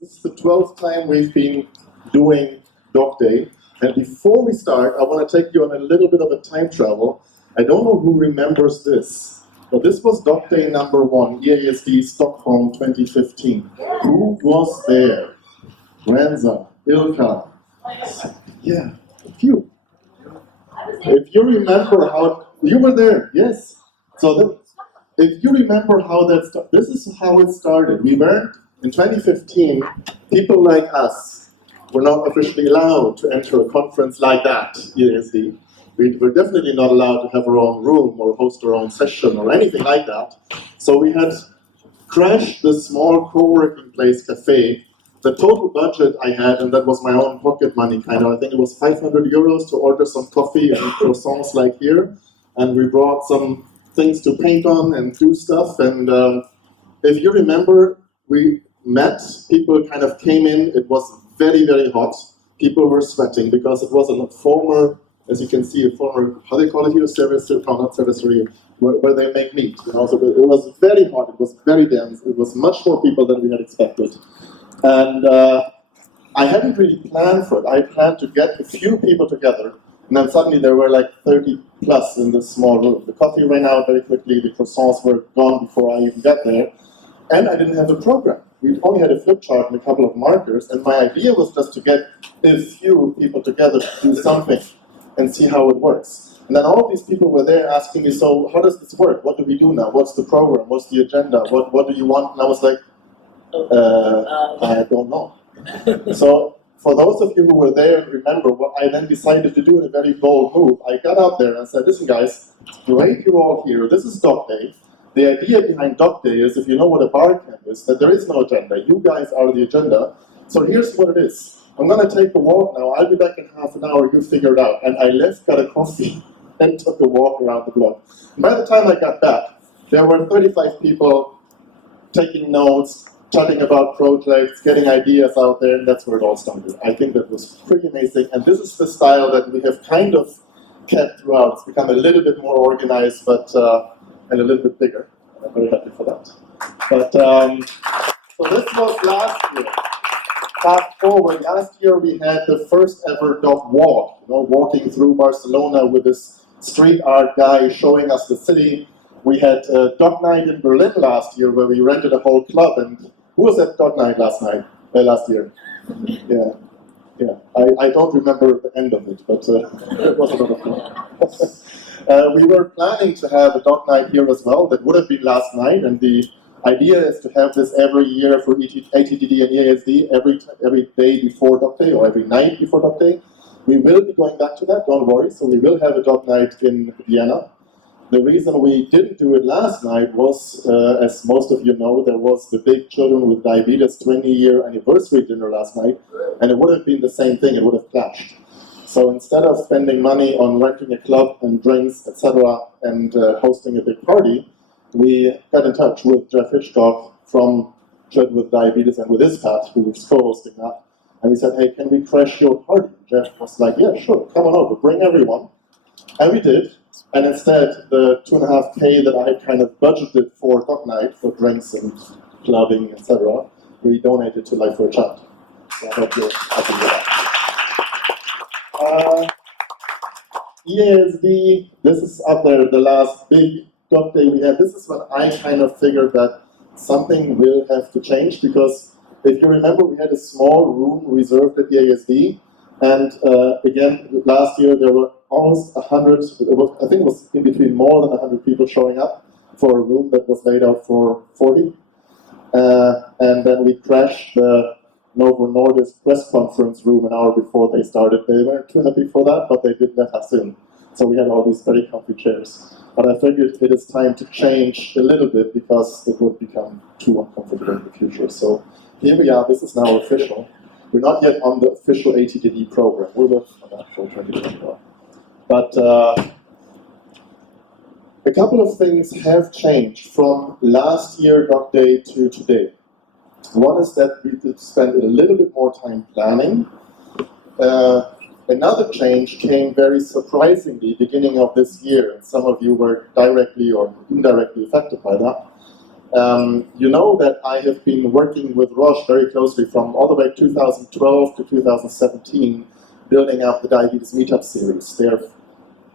This is the 12th time we've been doing docday. And before we start, I want to take you on a little bit of a time travel. I don't know who remembers this, but this was docday number 1, EASD Stockholm 2015. Who was there? Renza, Ilka. Yeah, a few. If you remember how, you were there, yes. So if you remember how that started, this is how it started. We weren't, in 2015, people like us were not officially allowed to enter a conference like that, EASD. We were definitely not allowed to have our own room or host our own session or anything like that. So we had crashed the small co-working place cafe. The total budget I had, and that was my own pocket money kind of, I think it was 500 euros to order some coffee and croissants like here. And we brought some things to paint on and do stuff. And if you remember, we met, people kind of came in, it was very, very hot. People were sweating because it was a former, as you can see, a former, how do they call it here, cerveceria, no, not cerveceria, where they make meat. You know? So it was very hot, it was very dense, it was much more people than we had expected. And I hadn't really planned for it. I planned to get a few people together, and then suddenly there were like 30 plus in this small room. The coffee ran out very quickly, the croissants were gone before I even got there, and I didn't have a program. We only had a flip chart and a couple of markers, and my idea was just to get a few people together to do something and see how it works. And then all these people were there asking me, so how does this work? What do we do now? What's the program? What's the agenda? What do you want? And I was like, I don't know. So for those of you who were there and remember, what I then decided to do in a very bold move, I got out there and said, listen guys, it's great you're all here. This is docday. The idea behind docday is, if you know what a bar camp is, that there is no agenda. You guys are the agenda. So here's what it is. I'm going to take a walk now. I'll be back in half an hour. You figure it out. And I left, got a coffee, and took a walk around the block. And by the time I got back, there were 35 people taking notes, chatting about projects, getting ideas out there, and that's where it all started. I think that was pretty amazing, and this is the style that we have kind of kept throughout. It's become a little bit more organized, but and a little bit bigger. I'm very happy for that. But so this was last year. Fast forward, last year we had the first ever dog walk. You know, walking through Barcelona with this street art guy showing us the city. We had dog night in Berlin last year, where we rented a whole club. And who was at dog night last year? Yeah, yeah. I don't remember the end of it, but it was a lot of fun. We were planning to have a dog night here as well. That would have been last night, and the idea is to have this every year for Attd and EASD, every day before docday or every night before docday. We will be going back to that. Don't worry. So we will have a dog night in Vienna. The reason we didn't do it last night was, as most of you know, there was the big Children with Diabetes 20-year anniversary dinner last night, and it would have been the same thing, it would have clashed. So instead of spending money on renting a club and drinks, etc., and hosting a big party, we got in touch with Jeff Hitchcock from Children with Diabetes and with his Pat, who was co-hosting that, and we said, hey, can we crash your party? Jeff was like, yeah, sure, come on over, bring everyone. And we did. And instead, the 2.5K that I kind of budgeted for dog night, for drinks and clubbing, etc., we donated to Life for a Child. So I hope you're happy with that. EASD, this is up there, the last big docday we had. This is when I kind of figured that something will have to change, because if you remember, we had a small room reserved at EASD. And again, last year there were almost 100, I think it was in between more than 100 people showing up for a room that was laid out for 40. And then we crashed the Novo Nordisk press conference room an hour before they started. They weren't too happy for that, but they did let us in. So we had all these very comfy chairs. But I figured it is time to change a little bit, because it would become too uncomfortable in the future. So here we are, this is now official. We're not yet on the official Attd program. We're working on that for 2024. But a couple of things have changed from last year docday to today. One is that we did spend a little bit more time planning. Another change came very surprisingly beginning of this year, and some of you were directly or indirectly affected by that. You know that I have been working with Roche very closely from all the way 2012 to 2017, building up the Diabetes Meetup series. Their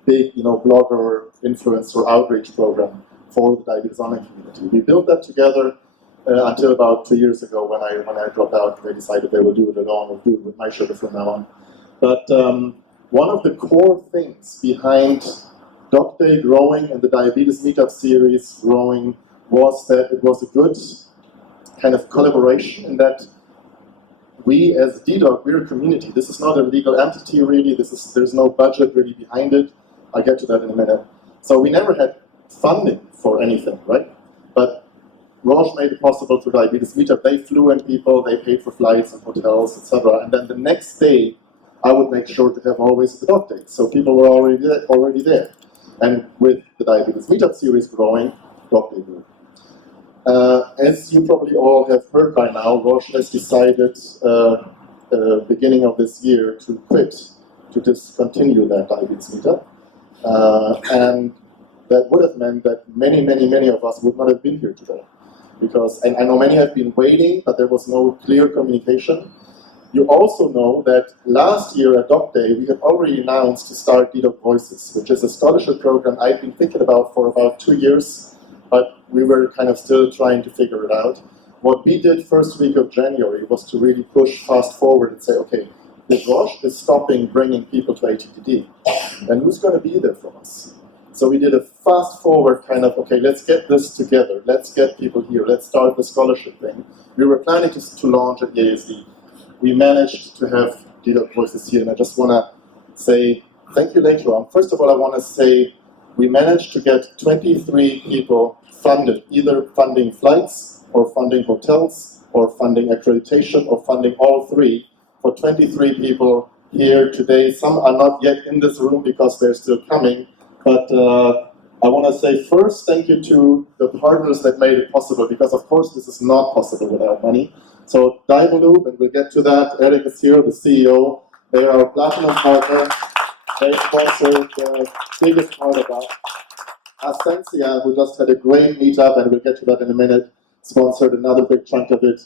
big, blogger, influencer outreach program for the diabetes online community. We built that together until about 2 years ago when I dropped out. They decided they will do it alone or do it with my sugar from now on. But one of the core things behind docday growing and the Diabetes Meetup series growing was that it was a good kind of collaboration in that we as dedoc, we're a community. This is not a legal entity really, there's no budget really behind it. I'll get to that in a minute. So we never had funding for anything, right? But Roche made it possible for Diabetes Meetup. They flew in people, they paid for flights and hotels, etc. And then the next day, I would make sure to have always the doc day. So people were already there. And with the Diabetes Meetup series growing, docday grew. As you probably all have heard by now, Roche has decided beginning of this year to quit, to discontinue that Diabetes Meetup. And that would have meant that many of us would not have been here today. Because, and I know many have been waiting, but there was no clear communication. You also know that last year at docday, we had already announced to start dedoc Voices, which is a scholarship program I've been thinking about for about 2 years, but we were kind of still trying to figure it out. What we did first week of January was to really push fast forward and say, okay, if Roche is stopping bringing people to Attd, then who's going to be there for us? So we did a fast forward kind of, okay, let's get this together, let's get people here, let's start the scholarship thing. We were planning to launch at EASD. We managed to have dedoc Voices here, and I just want to say thank you later on. First of all, I want to say we managed to get 23 people funded, either funding flights, or funding hotels, or funding accreditation, or funding all three, for 23 people here today. Some are not yet in this room because they're still coming, but I want to say first thank you to the partners that made it possible, because of course this is not possible without money. So Dialoop, and we'll get to that, Eric is here, the CEO, they are a platinum partner, they sponsored the biggest part of that. Asensia, who just had a great meetup, and we'll get to that in a minute, sponsored another big chunk of it.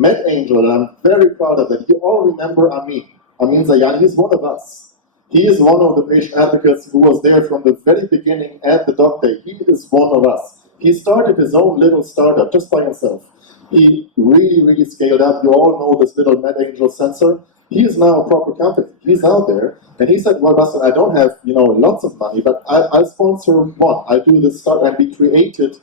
MedAngel, and I'm very proud of it. You all remember Amin Zayan, he's one of us. He is one of the patient advocates who was there from the very beginning at the docday. He is one of us. He started his own little startup just by himself. He really scaled up. You all know this little MedAngel sensor. He is now a proper company. He's out there, and he said, well, Bastian, I don't have lots of money, but I'll sponsor one. I do this start, and we created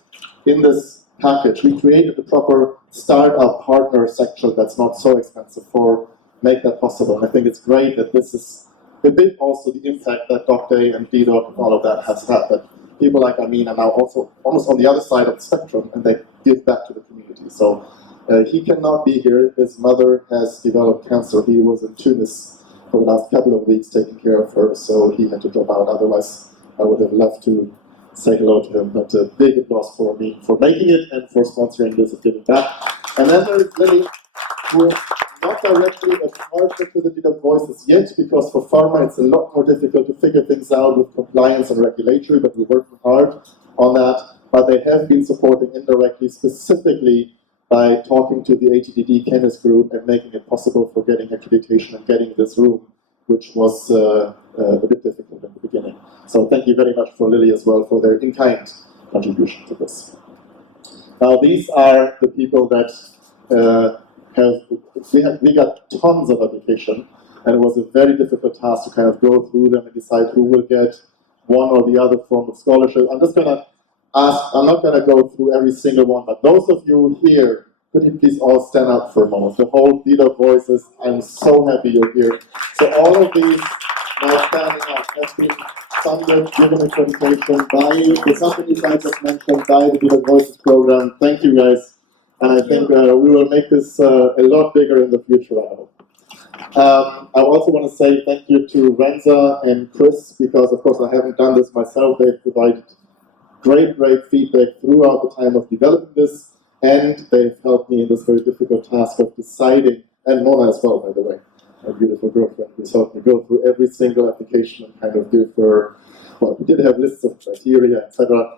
in this package, we created a proper startup partner section that's not so expensive for make that possible. And I think it's great that this is a bit also the impact that docday and dedoc and all of that has had. That people like Amin are now also almost on the other side of the spectrum, and they give back to the community. So he cannot be here. His mother has developed cancer. He was in Tunis for the last couple of weeks taking care of her, so he had to drop out. Otherwise, I would have loved to say hello to him. But a big applause for me for making it and for sponsoring this and giving back. And then there is Lily, who is not directly a partner to the dedoc Voices yet, because for pharma it's a lot more difficult to figure things out with compliance and regulatory, but we're working hard on that. But they have been supporting indirectly, specifically by talking to the Attd chemist group and making it possible for getting accreditation and getting this room, which was a bit difficult in the beginning. So thank you very much for Lily as well for their in-kind contribution to this. Now these are the people that we got tons of application, and it was a very difficult task to kind of go through them and decide who will get one or the other form of scholarship. I'm just going to ask, I'm not going to go through every single one, but those of you here, could you please all stand up for a moment? The whole dedoc Voices, I'm so happy you're here. So all of these now standing up have been funded, given accreditation by the companies I just mentioned, by the dedoc Voices program. Thank you guys. And I think we will make this a lot bigger in the future, I hope. I also want to say thank you to Renza and Chris, because of course I haven't done this myself. They've provided great feedback throughout the time of developing this, and they've helped me in this very difficult task of deciding, and Mona as well, by the way, my beautiful girlfriend, who's helped me go through every single application and kind of give her, well, we did have lists of criteria, etc.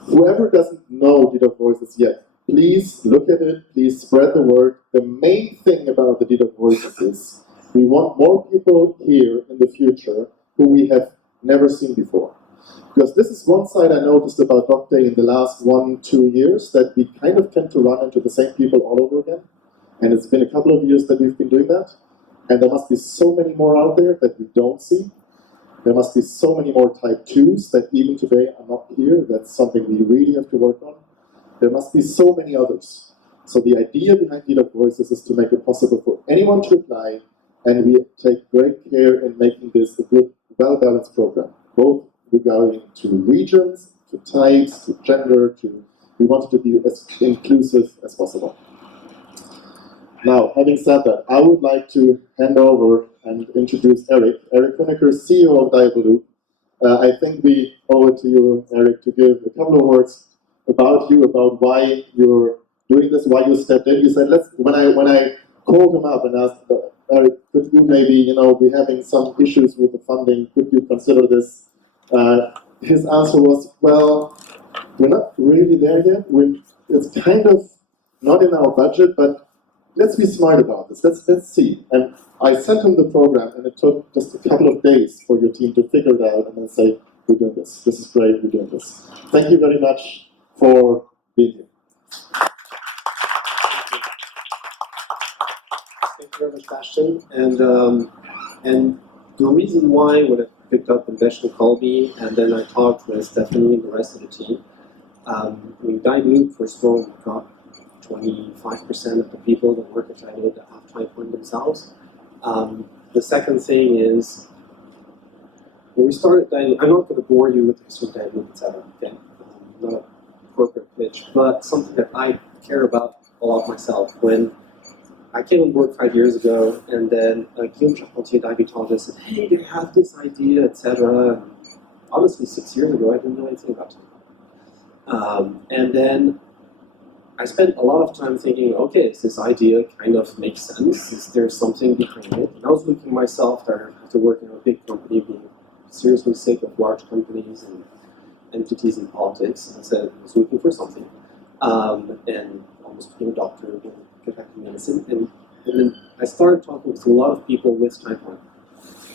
Whoever doesn't know dedoc voices yet, please look at it, please spread the word. The main thing about the dedoc voices is we want more people here in the future who we have never seen before. Because this is one side I noticed about docday in the last 1-2 years, that we kind of tend to run into the same people all over again. And it's been a couple of years that we've been doing that. And there must be so many more out there that we don't see. There must be so many more type 2s that even today are not here. That's something we really have to work on. There must be so many others. So the idea behind dedoc voices is to make it possible for anyone to apply, and we take great care in making this a good, well-balanced program, both regarding to regions, to types, to gender, we want it to be as inclusive as possible. Now, having said that, I would like to hand over and introduce Eric Honecker, CEO of Diaboloo. I think we owe it to you, Eric, to give a couple of words about you, about why you're doing this, why you stepped in. You said, when I called him up and asked, Eric, could you maybe, be having some issues with the funding, could you consider this? His answer was, well, we're not really there yet. It's kind of not in our budget, but let's be smart about this. Let's see. And I sent him the program, and it took just a couple of days for your team to figure it out and then say, we're doing this. This is great. We're doing this. Thank you very much for being here. Thank you very much, Bastian. And the reason why when I picked up and Bastian called me, and then I talked with Stephanie and the rest of the team, we Diaboloo, first of all, we've got 25% of the people that work at Attd that have type 1 themselves. The second thing is, when we started Diaboloo, I'm not going to bore you with the history of Diaboloo, etc. Again, not a corporate pitch, but something that I care about a lot myself. When I came on board 5 years ago, and then Guillaume Charpentier, diabetologist, said, hey, they have this idea, etc. Honestly, 6 years ago, I didn't know anything about it. And then I spent a lot of time thinking, okay, does this idea kind of make sense? Is there something behind it? And I was looking myself after working in a big company, being seriously sick of large companies and entities in politics. I said, I was looking for something. And almost became a doctor in contact medicine. And then I started talking with a lot of people with type 1.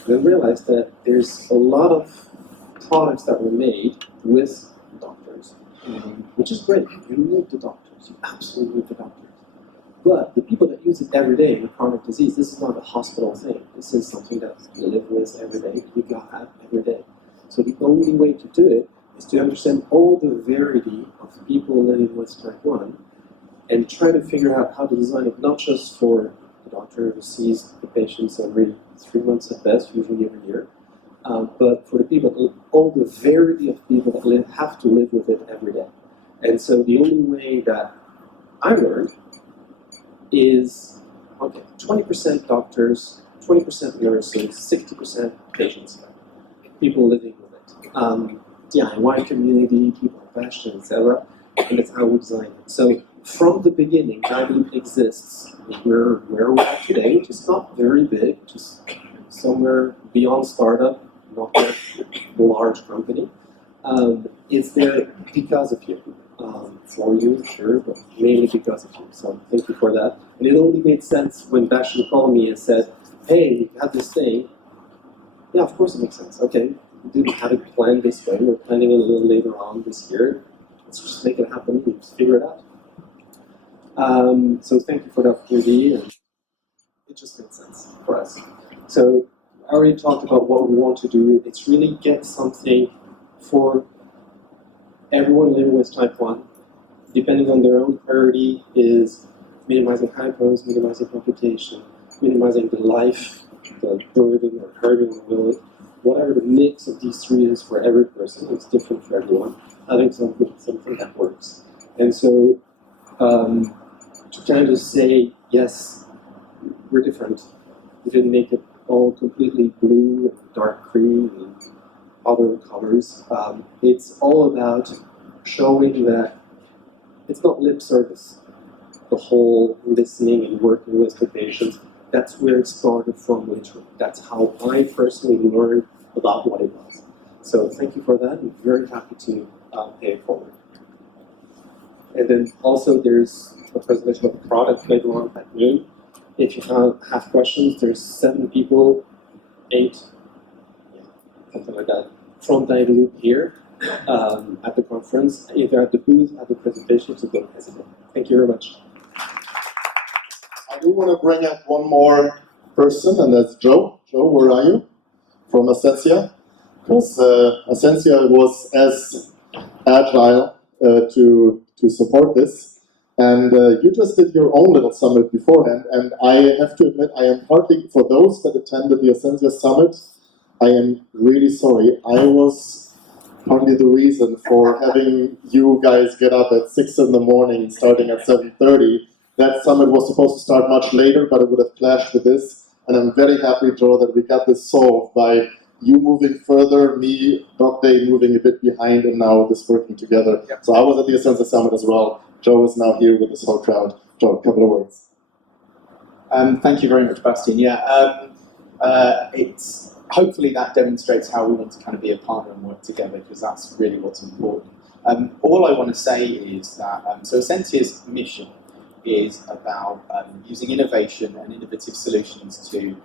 And I realized that there's a lot of products that were made with doctors, which is great. You need the doctors. You absolutely need the doctors. But the people that use it every day in a chronic disease, this is not a hospital thing. This is something that you live with every day. You got to have every day. So the only way to do it is to understand all the variety of people living with type 1 and try to figure out how to design it, not just for the doctor who sees the patients every 3 months at best, usually every year, but for the people, all the variety of people that have to live with it every day. And so the only way that I learned is, okay, 20% doctors, 20% nurses, 60% patients, people living with it. DIY community, people are passionate, etc. And that's how we design it. So from the beginning, Diaboloo exists where we're at today, which is not very big, just somewhere beyond startup, not a large company. It's there because of you. For you, sure, but mainly because of you. So thank you for that. And it only made sense when Bastian called me and said, hey, we have this thing. Yeah, of course it makes sense. Okay, we didn't have it planned this way. We're planning it a little later on this year. Let's just make it happen and just figure it out. So thank you for the opportunity. And it just made sense for us. So I already talked about what we want to do. It's really get something for everyone living with type 1, depending on their own priority, is minimizing hypos, minimizing complication, minimizing the life, the burden or hurting will, whatever the mix of these three is for every person. It's different for everyone. Having something that works. And so to kind of say, yes, we're different. We didn't make it all completely blue and dark cream and other colors. It's all about showing that it's not lip service. The whole listening and working with the patients, that's where it started from literally. That's how I personally learned about what it was. So thank you for that. I'm very happy to pay it forward. And then also there's a presentation of the product later on at noon. If you have questions, there's 7 people, 8, yeah, something like that, from the loop here at the conference, either at the booth, at the presentation, so don't hesitate. Thank you very much. I do want to bring up one more person, and that's Joe. Joe, where are you? From Essentia. Because Essentia was as agile to support this. And you just did your own little summit beforehand, and I have to admit, I am partly, for those that attended the Essentia summit, I am really sorry. I was partly the reason for having you guys get up at 6 in the morning, starting at 7:30. That summit was supposed to start much later, but it would have clashed with this. And I'm very happy, Joe, that we got this solved by you moving further, me, docday moving a bit behind, and now this working together. Yep. So I was at the Essentia Summit as well. Joe is now here with this whole crowd. Joe, a couple of words. Thank you very much, Bastian. Yeah, hopefully that demonstrates how we want to kind of be a partner and work together, because that's really what's important. All I want to say is that, so Essentia's mission is about using innovation and innovative solutions to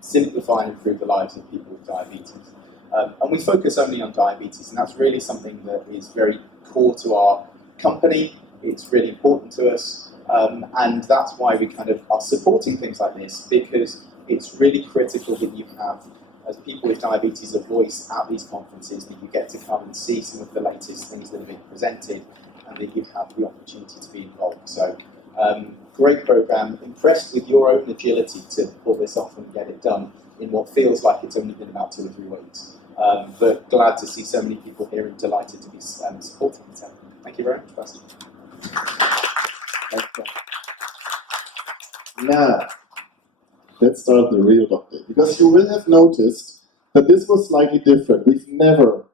simplify and improve the lives of people with diabetes. And we focus only on diabetes, and that's really something that is very core to our company. It's really important to us, and that's why we kind of are supporting things like this, because it's really critical that you have, as people with diabetes, a voice at these conferences, that you get to come and see some of the latest things that are being presented, and that you have the opportunity to be involved. So, great program. Impressed with your own agility to pull this off and get it done in what feels like it's only been about 2 or 3 weeks. But glad to see so many people here and delighted to be supporting it. Thank you very much, Bastian. Now, let's start the real docday, because you will have noticed that this was slightly different. We've never,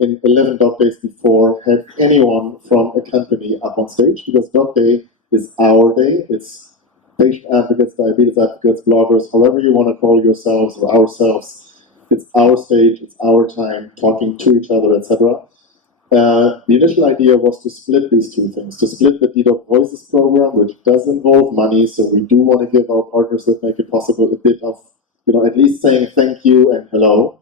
in 11 docdays before, had anyone from a company up on stage, because docday is our day. It's patient advocates, diabetes advocates, bloggers, however you want to call yourselves or ourselves. It's our stage, it's our time, talking to each other, etc. The initial idea was to split these two things, to split the dedoc Voices program, which does involve money, so we do want to give our partners that make it possible a bit of, at least saying thank you and hello.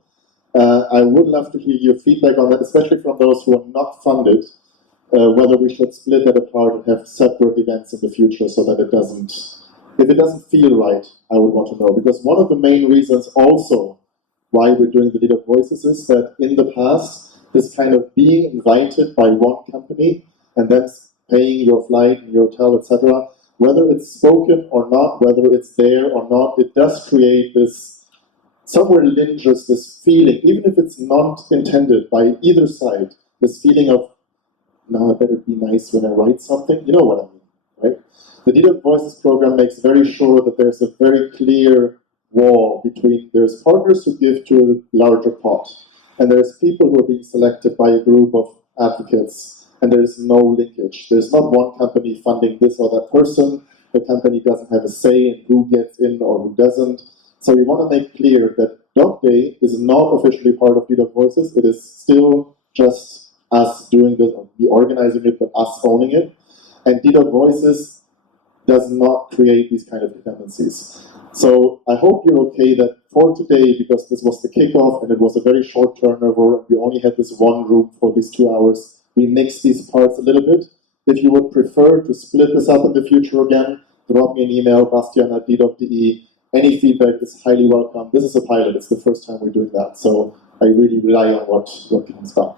I would love to hear your feedback on that, especially from those who are not funded, whether we should split that apart and have separate events in the future so that if it doesn't feel right, I would want to know. Because one of the main reasons also why we're doing the dedoc Voices is that in the past, this kind of being invited by one company and then paying your flight and your hotel, etc., whether it's spoken or not, whether it's there or not, it does create this, somewhere lingers this feeling, even if it's not intended by either side, this feeling of, now I better be nice when I write something. You know what I mean, right? The dedoc Voices program makes very sure that there's a very clear wall between, there's partners who give to a larger pot, and there's people who are being selected by a group of advocates, and there's no linkage. There's not one company funding this or that person. The company doesn't have a say in who gets in or who doesn't. So we want to make clear that docday is not officially part of dedoc Voices. It is still just us doing this, or we organizing it, but us owning it. And dedoc Voices does not create these kind of dependencies. So I hope you're okay that for today, because this was the kickoff and it was a very short turnover, we only had this one room for these 2 hours, we mixed these parts a little bit. If you would prefer to split this up in the future again, drop me an email, bastian@dedoc.de. Any feedback is highly welcome. This is a pilot, it's the first time we're doing that, so I really rely on what comes back.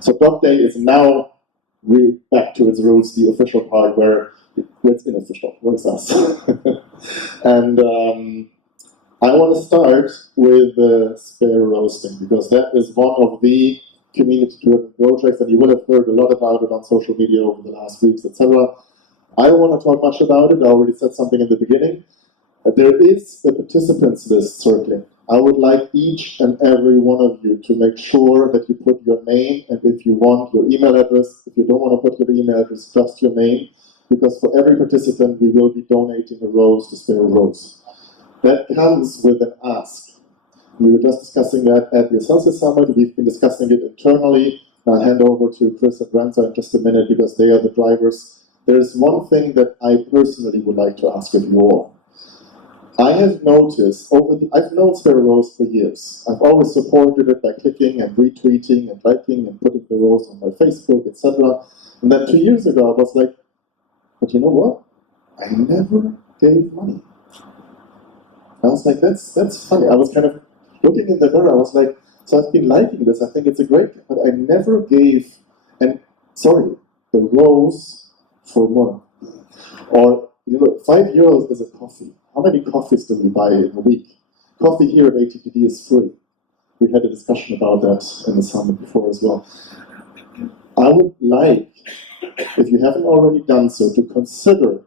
So docday is now back to its roots, the official part where it's unofficial, where's us? And I want to start with spare roasting, because that is one of the community-driven projects, and you will have heard a lot about it on social media over the last weeks, etc. I don't want to talk much about it. I already said something in the beginning. There is a participants list circling. I would like each and every one of you to make sure that you put your name, and if you want, your email address. If you don't want to put your email address, just your name, because for every participant, we will be donating a rose to Spare a Rose. That comes with an ask. We were just discussing that at the Essential Summit. We've been discussing it internally. I'll hand over to Chris and Ranza in just a minute because they are the drivers. There's one thing that I personally would like to ask of you all. I have noticed I've known Spare Rose for years. I've always supported it by clicking and retweeting and liking and putting the Rose on my Facebook, etc. And then 2 years ago, I was like, but you know what? I never gave money. I was like, that's funny. I was kind of looking in the mirror. I was like, so I've been liking this. I think it's a great, but I never gave, and sorry, the Rose for money. Or, you know, €5 is a coffee. How many coffees do we buy in a week? Coffee here at Attd is free. We had a discussion about that in the summit before as well. I would like, if you haven't already done so, to consider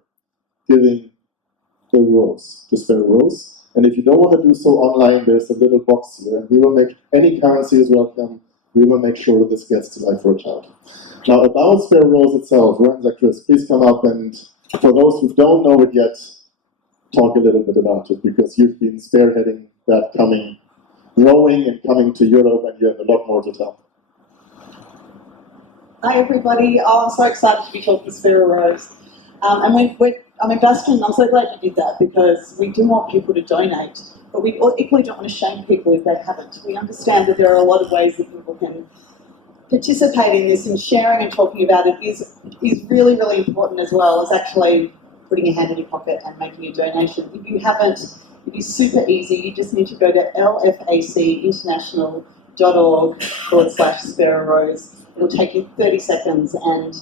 giving the Rose, the Spare Rose. And if you don't want to do so online, there's a little box here, and we will make, any currency is welcome. We will make sure that this gets to Life for a Child. Now, about Spare Rose itself, Ranza, Chris, please come up, and for those who don't know it yet, talk a little bit about it, because you've been spearheading that growing and coming to Europe, and you have a lot more to tell. Hi everybody, I'm so excited to be talking to Spare Rose. I'm Dustin, I'm so glad you did that, because we do want people to donate, but we equally don't want to shame people if they haven't. We understand that there are a lot of ways that people can participate in this, and sharing and talking about it is really, really important, as well as actually putting your hand in your pocket and making a donation. If you haven't, it is super easy. You just need to go to lfacinternational.org/Spare Rose. It'll take you 30 seconds, and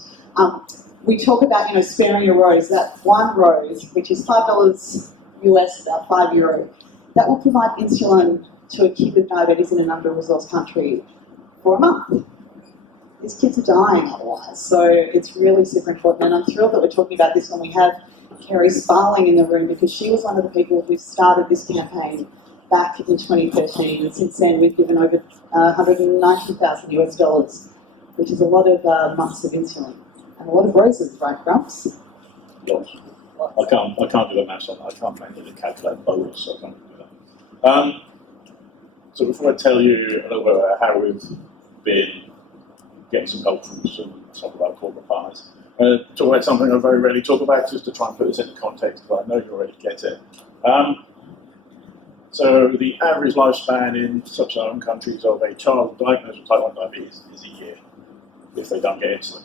we talk about, sparing a rose. That one rose, which is $5 US, about €5, that will provide insulin to a kid with diabetes in an under-resourced country for a month. These kids are dying otherwise, so it's really super important. And I'm thrilled that we're talking about this when we have Kerry Sparling in the room, because she was one of the people who started this campaign back in 2013. And since then, we've given over $190,000 US, which is a lot of months of insulin and a lot of roses, right, Grumps? Yes. I can't do the maths on that. I can't manually calculate bolus, so I can't do that. So before I tell you a little bit about how we've been getting some help from some of our corporate partners, I'm going to talk about something I very rarely talk about, just to try and put this into context, but I know you already get it. So the average lifespan in sub-Saharan countries of a child diagnosed with type 1 diabetes is a year, if they don't get insulin.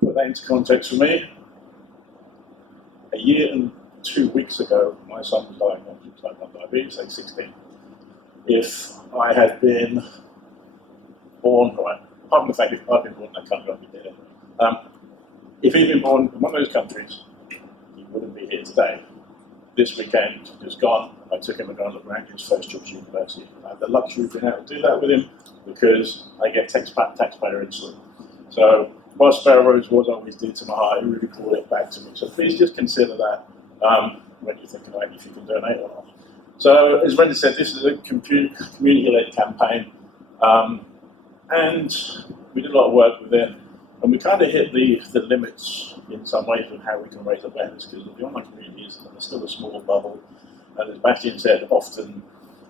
Put that into context for me. A year and 2 weeks ago, my son was diagnosed with type 1 diabetes, age 16. If I had been born, apart from the fact if I'd been born in that country, I'd be dead anyway. If he'd been born in one of those countries, he wouldn't be here today. This weekend, just gone, I took him and gone and looked around his first choice university. I had the luxury of being able to do that with him because I get taxpayer insulin. So, while Spare Rose was always dear to my heart, it really brought it back to me. So please just consider that when you think about if you can donate or not. So, as Randy said, this is a community-led campaign, and we did a lot of work with it. And we kind of hit the limits in some ways of how we can raise awareness, because the online community is still a small bubble. And as Bastian said, often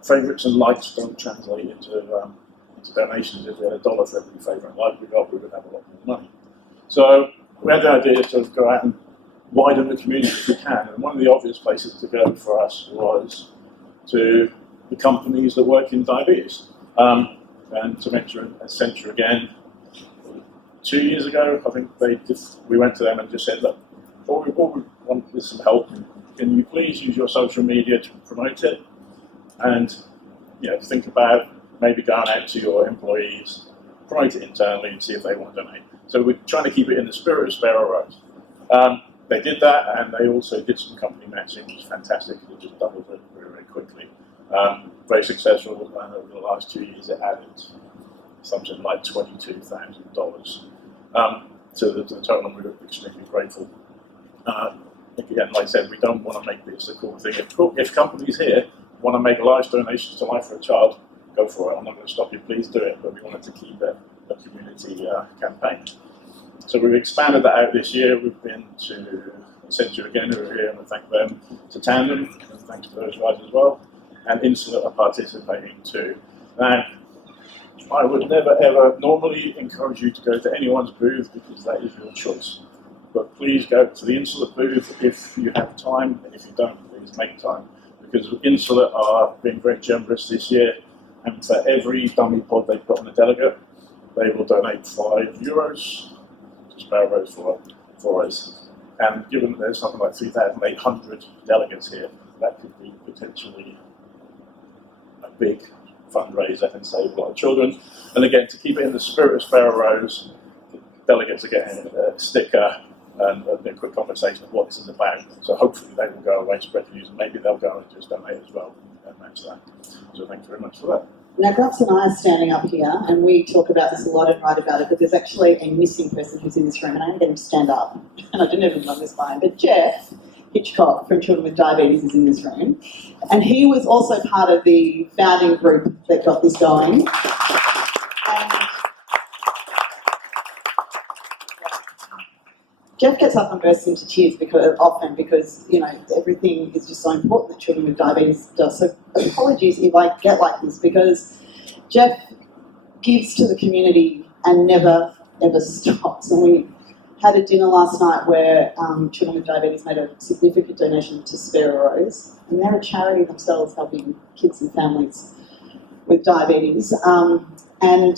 favourites and likes don't translate into donations. If we had $1 for every favourite and like we got, we would have a lot more money. So we had the idea to sort of go out and widen the community if we can. And one of the obvious places to go for us was to the companies that work in diabetes. And to mention Accenture again, 2 years ago, I think we went to them and just said, look, all we want is some help. Can you please use your social media to promote it? And think about maybe going out to your employees, promote it internally and see if they want to donate. So we're trying to keep it in the spirit of Spare Rose. They did that, and they also did some company matching, which was fantastic. It just doubled it very, very quickly. Very successful, and over the last 2 years it added something like $22,000 to the total, and we were extremely grateful. Again, like I said, we don't want to make this a cool thing. If companies here want to make large donations to Life for a Child, go for it. I'm not going to stop you, please do it, but we wanted to keep it a community campaign. So we've expanded that out this year. We've been to Accenture again, who are here, and we thank them, to Tandem, and thanks to those guys as well, and Insulet are participating too. Now, I would never ever normally encourage you to go to anyone's booth because that is your choice. But please go to the Insular booth if you have time, and if you don't, please make time. Because Insular are being very generous this year, and for every dummy pod they've got on a delegate, they will donate €5 to Sparrows for us. And given that there's something like 3,800 delegates here, that could be potentially a big fundraiser and save a lot of children. And again, to keep it in the spirit of Sparrow Rose, delegates are getting a sticker and a quick conversation of what this is about. So hopefully they will go away, spread the news, and maybe they'll go and just donate as well and match that. So thanks very much for that. Now, Grubbs and I are standing up here, and we talk about this a lot and write about it, but there's actually a missing person who's in this room, and I am going to stand up, and I didn't even know this by him, but Jeff Hitchcock from Children with Diabetes is in this room, and he was also part of the founding group that got this going. And Jeff gets up and bursts into tears because you know everything is just so important that Children with Diabetes does. So apologies if I get like this, because Jeff gives to the community and never ever stops. And we had a dinner last night where Children with Diabetes made a significant donation to Sparrow Rose, and they're a charity themselves helping kids and families with diabetes. And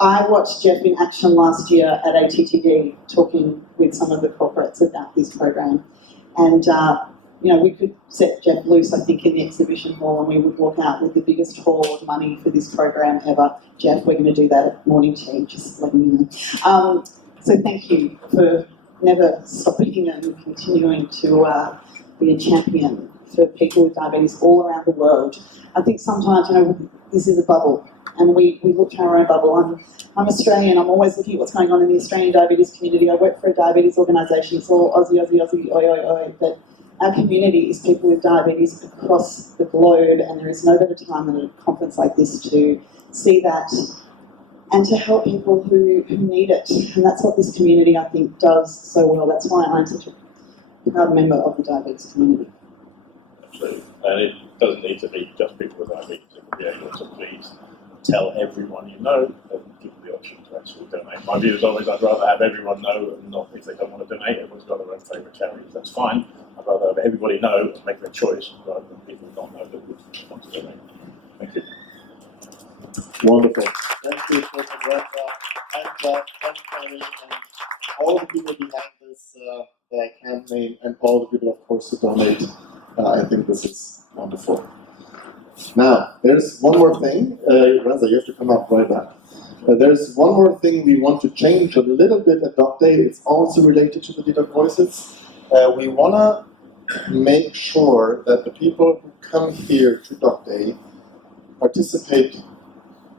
I watched Jeff in action last year at Attd talking with some of the corporates about this program. And, you know, we could set Jeff loose, I think, in the exhibition hall, and we would walk out with the biggest haul of money for this program ever. Jeff, we're going to do that at morning tea, just letting you know. So thank you for never stopping and continuing to be a champion for people with diabetes all around the world. I think sometimes, you know, this is a bubble, and we look to our own bubble. I'm Australian, I'm always looking at what's going on in the Australian diabetes community. I work for a diabetes organisation, it's all Aussie, oi, oi, oi, but our community is people with diabetes across the globe, and there is no better time than a conference like this to see that and to help people who need it. And that's what this community, I think, does so well. That's why I'm such a proud member of the diabetes community. Absolutely. And it doesn't need to be just people with diabetes. It will be able to please tell everyone you know and give them the option to actually donate. My view is always I'd rather have everyone know, and not if they don't want to donate, everyone's got their own favourite charities, that's fine. I'd rather have everybody know and make their choice rather than people not know that would want to donate. Thank you. Wonderful. Thank you, Professor Brenda, and Terry, and all the people behind this that I can't name, and all the people, of course, who donate. I think this is wonderful. Now, there's one more thing. Renza, you have to come up right back. There's one more thing we want to change a little bit at docday. It's also related to the dedoc voices. We want to make sure that the people who come here to docday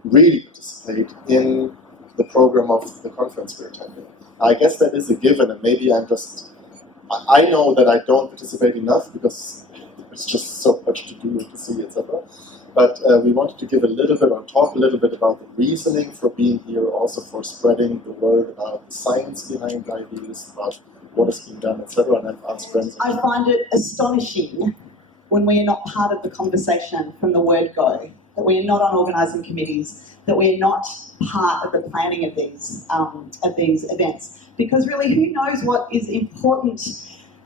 really participate in the program of the conference we're attending. I guess that is a given, and maybe I know that I don't participate enough because there's just so much to do and to see, etc. But we wanted to give a little bit, or talk a little bit about the reasoning for being here, also for spreading the word about the science behind diabetes, about what is being done, etc. And I've asked friends. I find it astonishing when we are not part of the conversation from the word go, that we are not on organising committees, that we are not part of the planning of these events. Because really, who knows what is important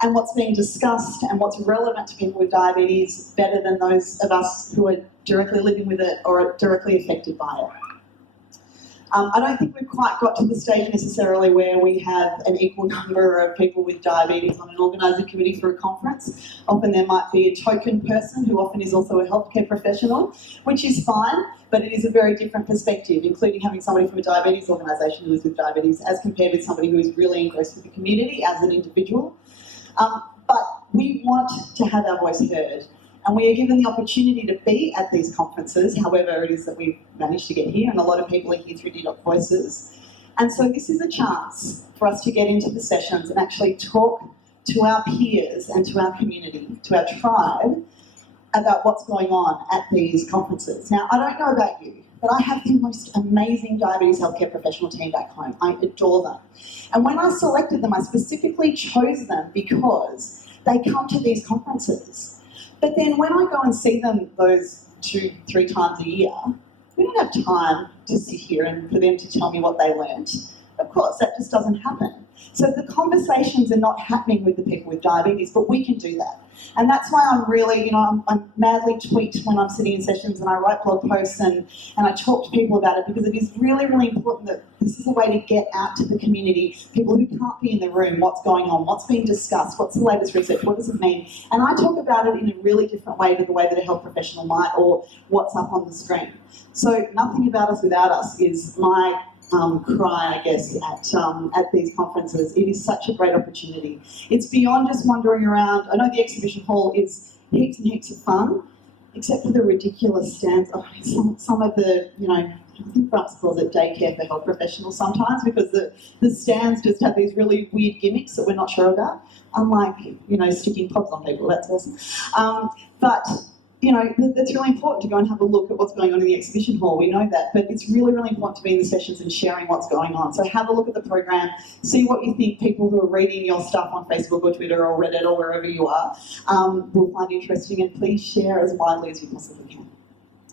and what's being discussed and what's relevant to people with diabetes better than those of us who are directly living with it or are directly affected by it. I don't think we've quite got to the stage necessarily where we have an equal number of people with diabetes on an organising committee for a conference. Often there might be a token person who often is also a healthcare professional, which is fine, but it is a very different perspective, including having somebody from a diabetes organisation who is with diabetes as compared with somebody who is really engrossed with the community as an individual. But we want to have our voice heard, and we are given the opportunity to be at these conferences, however it is that we've managed to get here, and a lot of people are here through dedoc Voices. And so this is a chance for us to get into the sessions and actually talk to our peers and to our community, to our tribe, about what's going on at these conferences. Now, I don't know about you, but I have the most amazing diabetes healthcare professional team back home. I adore them. And when I selected them, I specifically chose them because they come to these conferences. But then when I go and see them those 2-3 times a year, We don't have time to sit here and for them to tell me what they learned. Of course, that just doesn't happen. So the conversations are not happening with the people with diabetes, but we can do that. And that's why I'm really, I'm madly tweet when I'm sitting in sessions and I write blog posts and I talk to people about it, because it is really, really important that this is a way to get out to the community, people who can't be in the room, what's going on, what's being discussed, what's the latest research, what does it mean? And I talk about it in a really different way to the way that a health professional might, or what's up on the screen. So nothing about us without us is my cry, I guess, at these conferences. It is such a great opportunity. It's beyond just wandering around. I know the exhibition hall is heaps and heaps of fun, except for the ridiculous stands. Oh, some of the, I think perhaps calls it daycare for health professionals sometimes, because the stands just have these really weird gimmicks that we're not sure about. Unlike, sticking pods on people, that's awesome. But that's really important to go and have a look at what's going on in the exhibition hall. We know that, but it's really, really important to be in the sessions and sharing what's going on. So have a look at the program, see what you think people who are reading your stuff on Facebook or Twitter or Reddit or wherever you are will find interesting, and please share as widely as you possibly can.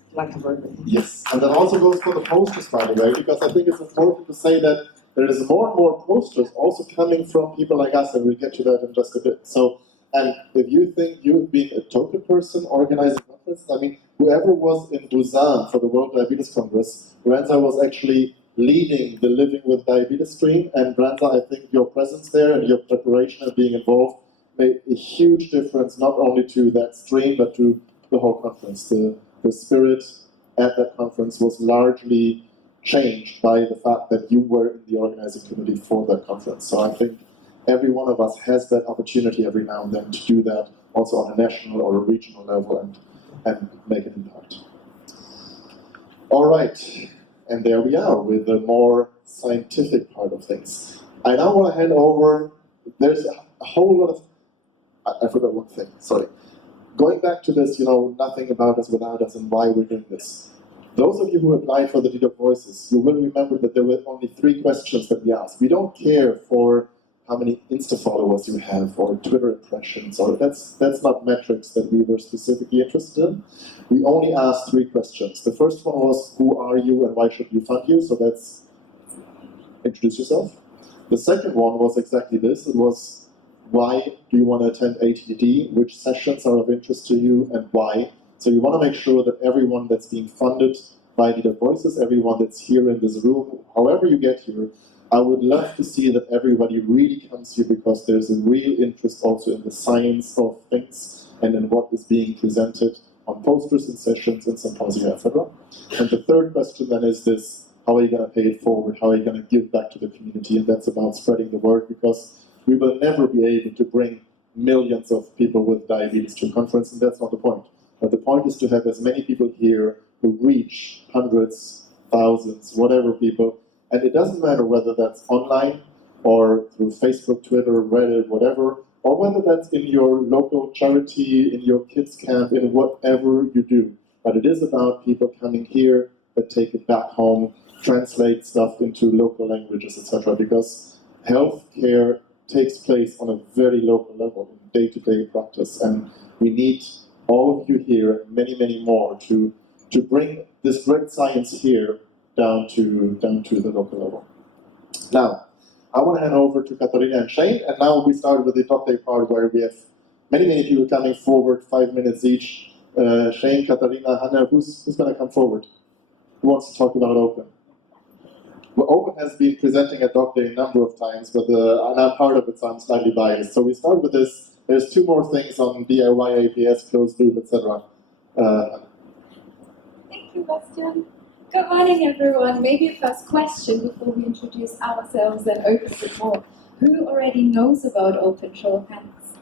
Did I cover everything? Yes, and that also goes for the posters, by the way, because I think it's important to say that there is more and more posters also coming from people like us, and we'll get to that in just a bit. So. And if you think you've been a token person organizing conferences, I mean, whoever was in Busan for the World Diabetes Congress, Renza was actually leading the Living with Diabetes stream, and Renza, I think your presence there and your preparation and being involved made a huge difference, not only to that stream, but to the whole conference. The spirit at that conference was largely changed by the fact that you were in the organizing committee for that conference. So I think every one of us has that opportunity every now and then to do that, also on a national or a regional level, and make an impact. All right, and there we are with the more scientific part of things. I now want to hand over, there's a whole lot of, I forgot one thing, sorry. Going back to this, nothing about us without us and why we're doing this. Those of you who applied for the dedoc Voices, you will remember that there were only 3 questions that we asked. We don't care for how many Insta followers you have, or Twitter impressions, or that's not metrics that we were specifically interested in. We only asked 3 questions. The first one was, who are you and why should we fund you? So that's introduce yourself. The second one was exactly this. It was, why do you want to attend Attd? Which sessions are of interest to you and why? So you want to make sure that everyone that's being funded by dedoc Voices, everyone that's here in this room, however you get here, I would love to see that everybody really comes here, because there's a real interest also in the science of things and in what is being presented on posters and sessions and symposia, etc. And the third question then is this, how are you going to pay it forward? How are you going to give back to the community? And that's about spreading the word, because we will never be able to bring millions of people with diabetes to a conference, and that's not the point. But the point is to have as many people here who reach hundreds, thousands, whatever people. And it doesn't matter whether that's online or through Facebook, Twitter, Reddit, whatever, or whether that's in your local charity, in your kids' camp, in whatever you do. But it is about people coming here that take it back home, translate stuff into local languages, etc. Because healthcare takes place on a very local level, in day-to-day practice. And we need all of you here, many, many more, to bring this great science here down to the local level. Now, I want to hand over to Katharina and Shane, and now we start with the docday part, where we have many, many people coming forward, 5 minutes each. Shane, Katharina, Hannah, who's going to come forward? Who wants to talk about Open? Well, Open has been presenting at docday a number of times, but I'm part of it, so I'm slightly biased. So we start with this. There's 2 more things on DIY, APS, closed loop, etc. Thank you, Bastian. Good morning, everyone. Maybe a first question before we introduce ourselves and Open a bit more. Who already knows about Open? Show of hands.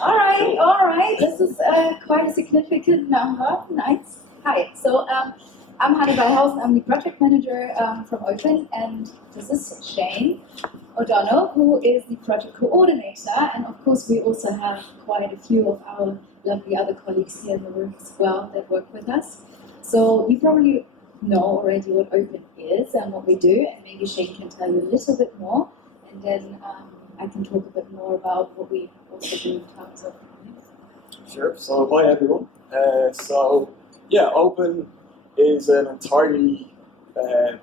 All right. This is quite a significant number. Nice. Hi. So I'm Hanne Beihausen. I'm the project manager from Open, and this is Shane O'Donnell, who is the project coordinator. And of course, we also have quite a few of our lovely other colleagues here in the room as well that work with us. So you probably know already what Open is and what we do, and maybe Shane can tell you a little bit more, and then I can talk a bit more about what we also do in terms of. Sure. So hi everyone. Open is an entirely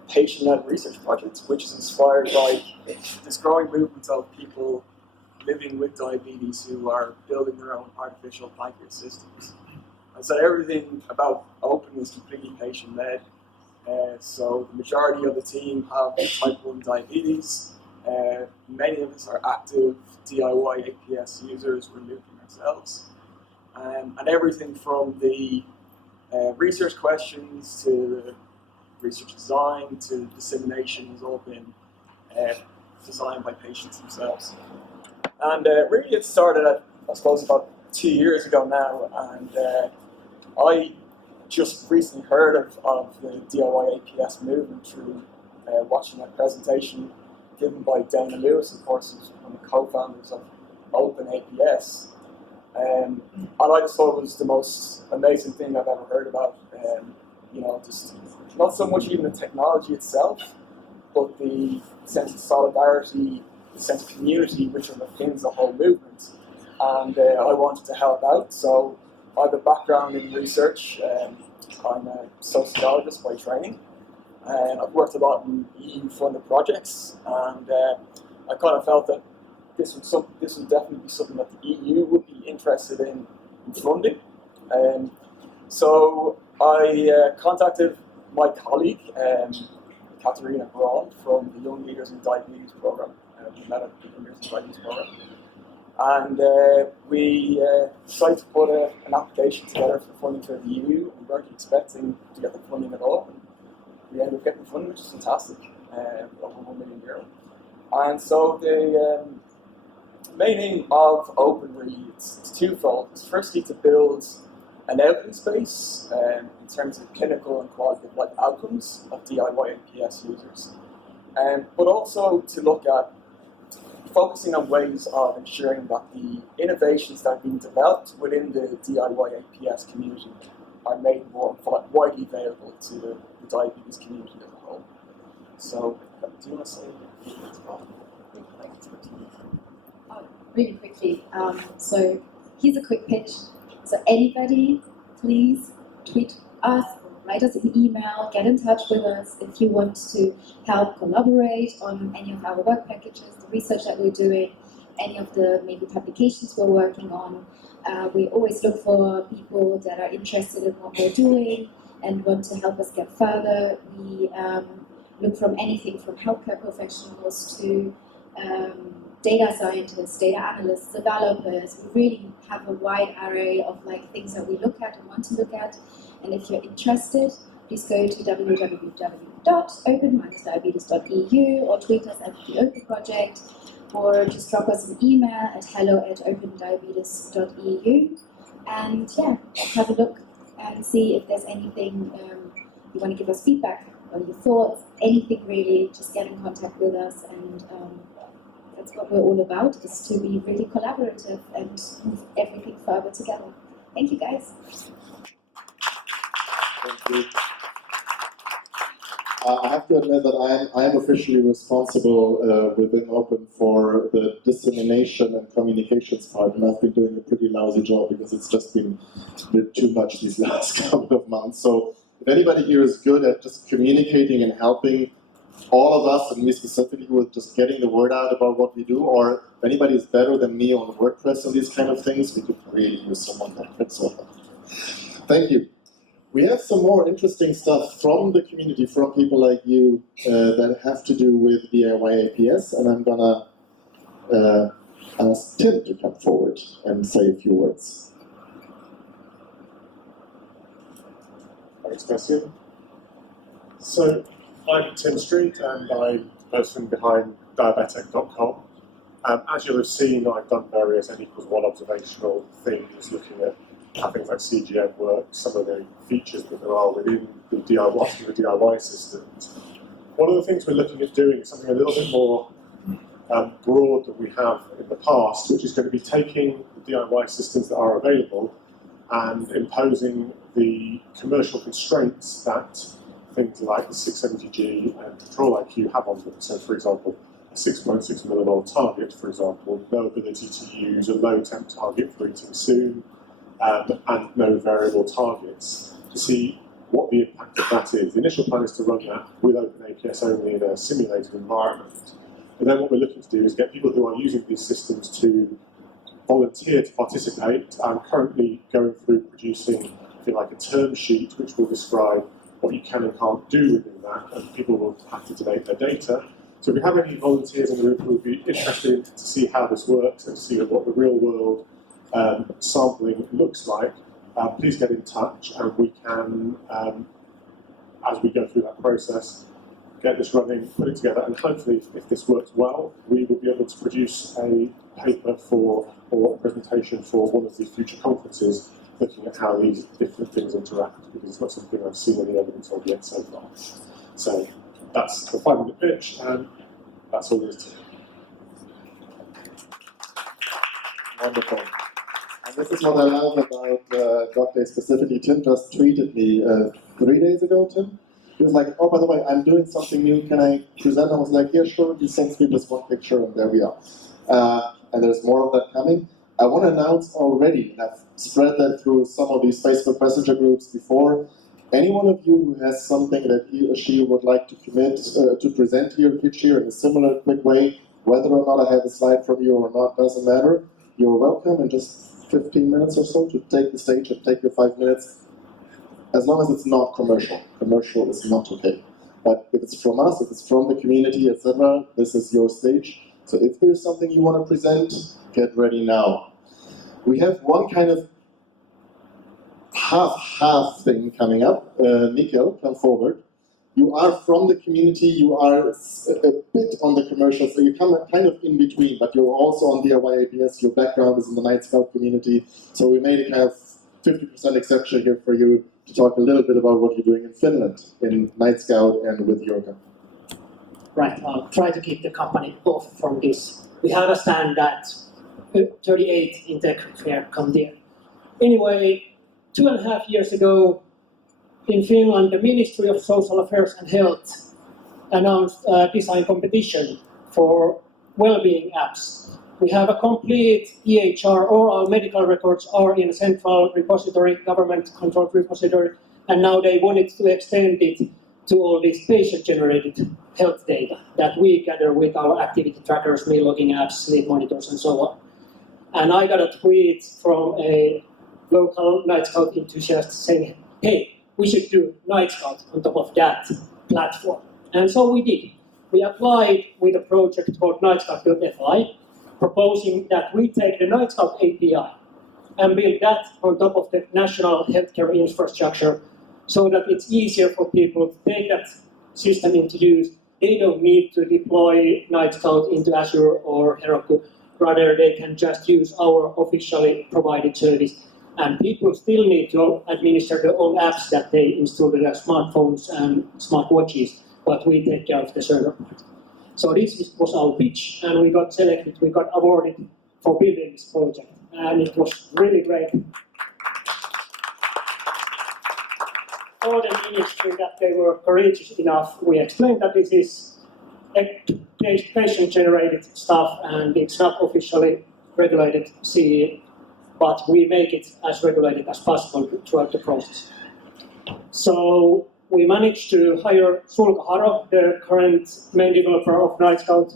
patient-led research project, which is inspired by this growing movement of people living with diabetes who are building their own artificial pancreas systems. And so everything about Open is completely patient-led. So the majority of the team have type 1 diabetes. Many of us are active DIY APS users. We're looking ourselves. And everything from the research questions to the research design to dissemination has all been designed by patients themselves. And really it started, I suppose, about 2 years ago now, and I just recently heard of the DIY APS movement through watching a presentation given by Dana Lewis, of course, who's one of the co-founders of Open APS. And I just thought it was the most amazing thing I've ever heard about. You know, just not so much even the technology itself, but the sense of solidarity, the sense of community which underpins the whole movement. And I wanted to help out, so I have a background in research. I'm a sociologist by training, and I've worked a lot in EU-funded projects, and I kind of felt that this would definitely be something that the EU would be interested in funding. So I contacted my colleague, Katerina Braun, from the Young Leaders in Diabetes program. We met at the Young Leaders in Diabetes program. And we decided to put an application together for funding for the EU. We weren't expecting to get the funding at all. And we ended up getting the funding, which is fantastic, over €1 million. And so the main aim of Open really is twofold. It's firstly to build an evidence base in terms of clinical and quality of life outcomes of DIY APS users, but also to look at focusing on ways of ensuring that the innovations that are being developed within the DIY APS community are made more widely available to the diabetes community as a whole. So, do you want to say anything about really quickly. So here's a quick pitch. So anybody, please tweet us, write us an email, get in touch with us if you want to help collaborate on any of our work packages, the research that we're doing, any of the maybe publications we're working on. We always look for people that are interested in what we're doing and want to help us get further. We look from anything from healthcare professionals to data scientists, data analysts, developers. We really have a wide array of things that we look at and want to look at. And if you're interested, please go to www.open-diabetes.eu or tweet us at the Open Project, or just drop us an email at hello@open-diabetes.eu. And yeah, have a look and see if there's anything you want to give us feedback or your thoughts, anything really. Just get in contact with us, and that's what we're all about, is to be really collaborative and move everything further together. Thank you, guys. Thank you. I have to admit that I am officially responsible within Open for the dissemination and communications part, and I've been doing a pretty lousy job because it's just been a bit too much these last couple of months. So if anybody here is good at just communicating and helping all of us, and me specifically, with just getting the word out about what we do, or if anybody is better than me on WordPress and these kind of things, we could really use someone like that. So thank you. We have some more interesting stuff from the community, from people like you, that have to do with DIY APS, and I'm gonna ask Tim to come forward and say a few words. Thanks, Bastian. So, I'm Tim Street, and I'm the person behind diabetic.com. As you'll have seen, I've done various N=1 observational things, looking at how things like CGM work, some of the features that there are within the DIY systems. One of the things we're looking at doing is something a little bit more broad than we have in the past, which is going to be taking the DIY systems that are available and imposing the commercial constraints that things like the 670G and Control IQ have on them. So, for example, a 6.6 millimole target, for example, no ability to use a low temp target for eating soon, and no variable targets, to see what the impact of that is. The initial plan is to run that with OpenAPS only in a simulated environment. But then what we're looking to do is get people who are using these systems to volunteer to participate. I'm currently going through producing, if you like, a term sheet which will describe what you can and can't do within that, and people will have to donate their data. So if we have any volunteers in the room who would be interested to see how this works and see what the real world sampling looks like, please get in touch, and we can, as we go through that process, get this running, put it together, and hopefully, if this works well, we will be able to produce a paper or a presentation for one of the future conferences looking at how these different things interact, because it's not something I've seen any evidence of yet so far. So that's the 5-minute pitch, and that's all there is to it. Wonderful. And this is what I love about docday specifically. Tim just tweeted me 3 days ago, Tim. He was like, oh, by the way, I'm doing something new, can I present? I was like, yeah, sure. He sends me this one picture, and there we are. And there's more of that coming. I want to announce already, and I've spread that through some of these Facebook Messenger groups before, any one of you who has something that he or she would like to commit to present here, pitch here in a similar quick way, whether or not I have a slide from you or not, doesn't matter. You're welcome in just 15 minutes or so to take the stage and take your 5 minutes, as long as it's not commercial. Commercial is not okay. But if it's from us, if it's from the community, etc., this is your stage. So if there's something you want to present, get ready now. We have one kind of half thing coming up. Mikkel, come forward. You are from the community, you are a bit on the commercial, so you come kind of in between, but you're also on DIY APS, your background is in the Night Scout community, so we made a kind of 50% exception here for you to talk a little bit about what you're doing in Finland, in Night Scout and with Jurgen. Right, I'll try to keep the company off from this. We have a stand at 38 in Tech Fair, come there. Anyway, 2.5 years ago, in Finland, the Ministry of Social Affairs and Health announced a design competition for well-being apps. We have a complete EHR, all our medical records are in a central repository, government-controlled repository, and now they wanted to extend it to all these patient-generated health data that we gather with our activity trackers, meal logging apps, sleep monitors, and so on. And I got a tweet from a local Night Scout enthusiast saying, hey, we should do Night Scout on top of that platform. And so we did. We applied with a project called nightscout.fi, proposing that we take the Night Scout API and build that on top of the national healthcare infrastructure so that it's easier for people to take that system into use. They don't need to deploy Night Scout into Azure or Heroku. Rather, they can just use our officially provided service. And people still need to administer their own apps that they install in their smartphones and smartwatches, but we take care of the server part. So this was our pitch, and we got selected, we got awarded for building this project, and it was really great. For the ministry that they were courageous enough, we explained that this is patient-generated stuff, and it's not officially regulated CE, but we make it as regulated as possible throughout the process. So we managed to hire Sulka Haro, the current main developer of Night Scout,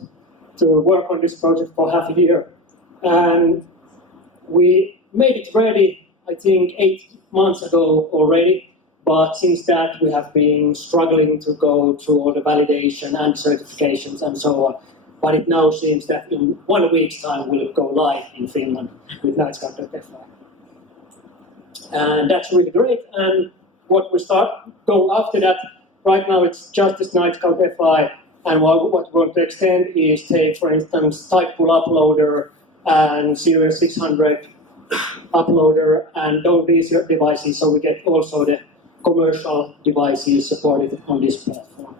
to work on this project for half a year. And we made it ready, I think, 8 months ago already, but since that we have been struggling to go through all the validation and certifications and so on. But it now seems that in 1 week's time we'll go live in Finland with nightscout.fi. And that's really great. And what we go after that, right now it's just this nightscout.fi, and what we want to extend is take, for instance, Typepool uploader and Serial 600 uploader and all these devices, so we get also the commercial devices supported on this platform.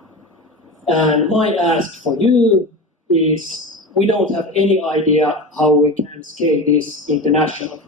And my ask for you is we don't have any idea how we can scale this internationally.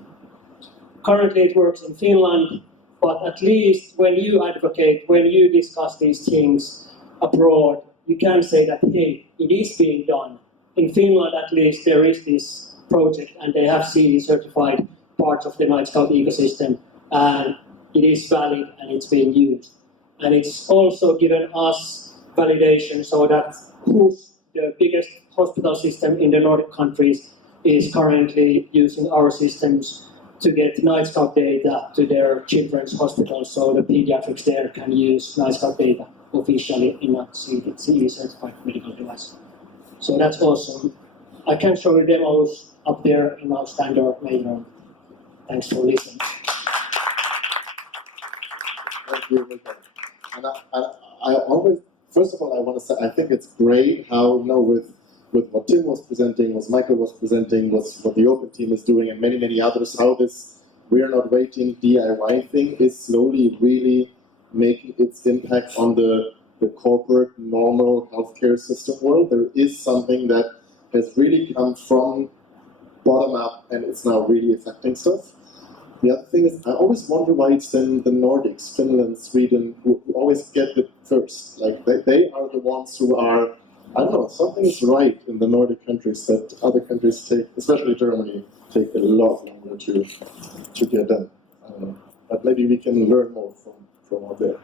Currently it works in Finland, but at least when you advocate, when you discuss these things abroad, you can say that, hey, it is being done. In Finland, at least, there is this project, and they have CE certified parts of the Night Scout ecosystem, and it is valid and it's being used. And it's also given us validation so that who's the biggest hospital system in the Nordic countries is currently using our systems to get night scout data to their children's hospitals, so the pediatrics there can use night scout data officially in a CE certified medical device. So that's awesome. I can show you demos up there in our stand or later on. Thanks for listening. Thank you, Mikael. And I always, first of all, I want to say I think it's great how, you know, with what Tim was presenting, what Michael was presenting, what the Open team is doing, and many, many others, how this "we are not waiting" DIY thing is slowly really making its impact on the corporate, normal healthcare system world. There is something that has really come from bottom up, and it's now really affecting stuff. The other thing is, I always wonder why it's then the Nordics, Finland, Sweden, who always get it first. Like, they are the ones who are, I don't know, something is right in the Nordic countries that other countries take, especially Germany, take a lot longer to get done. I don't know. But maybe we can learn more from out there.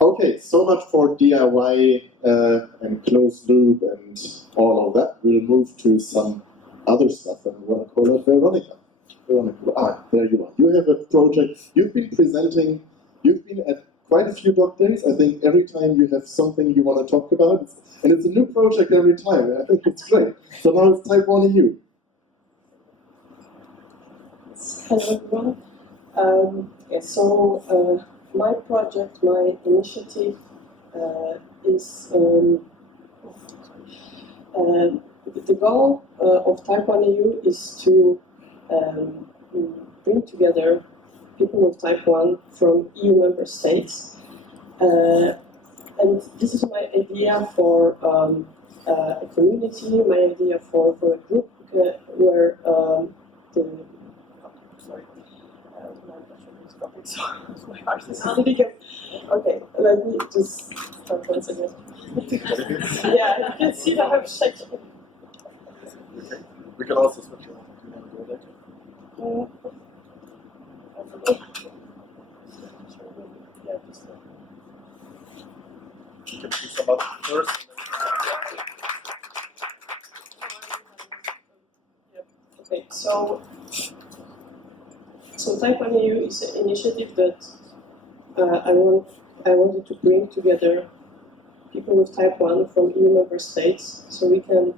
Okay, so much for DIY and closed loop and all of that. We'll move to some other stuff, and we want to call it Veronica. Veronica, there you are. You have a project. You've been presenting. You've been at quite a few doc days. I think every time you have something you want to talk about, and it's a new project every time. And I think it's great. So now it's Type 1 EU. Hello everyone. My project, my initiative is the goal of Type 1 EU is to bring together people with Type 1 from EU member states. And this is my idea for a community, my idea for a group where my heart is beating. Okay, let me just start once again. Yeah, you can see that I'm shaking. Okay. We can also switch on. Yeah, just You can do some other first. Okay, so Type 1 EU is an initiative that I wanted to bring together people with Type 1 from EU member states so we can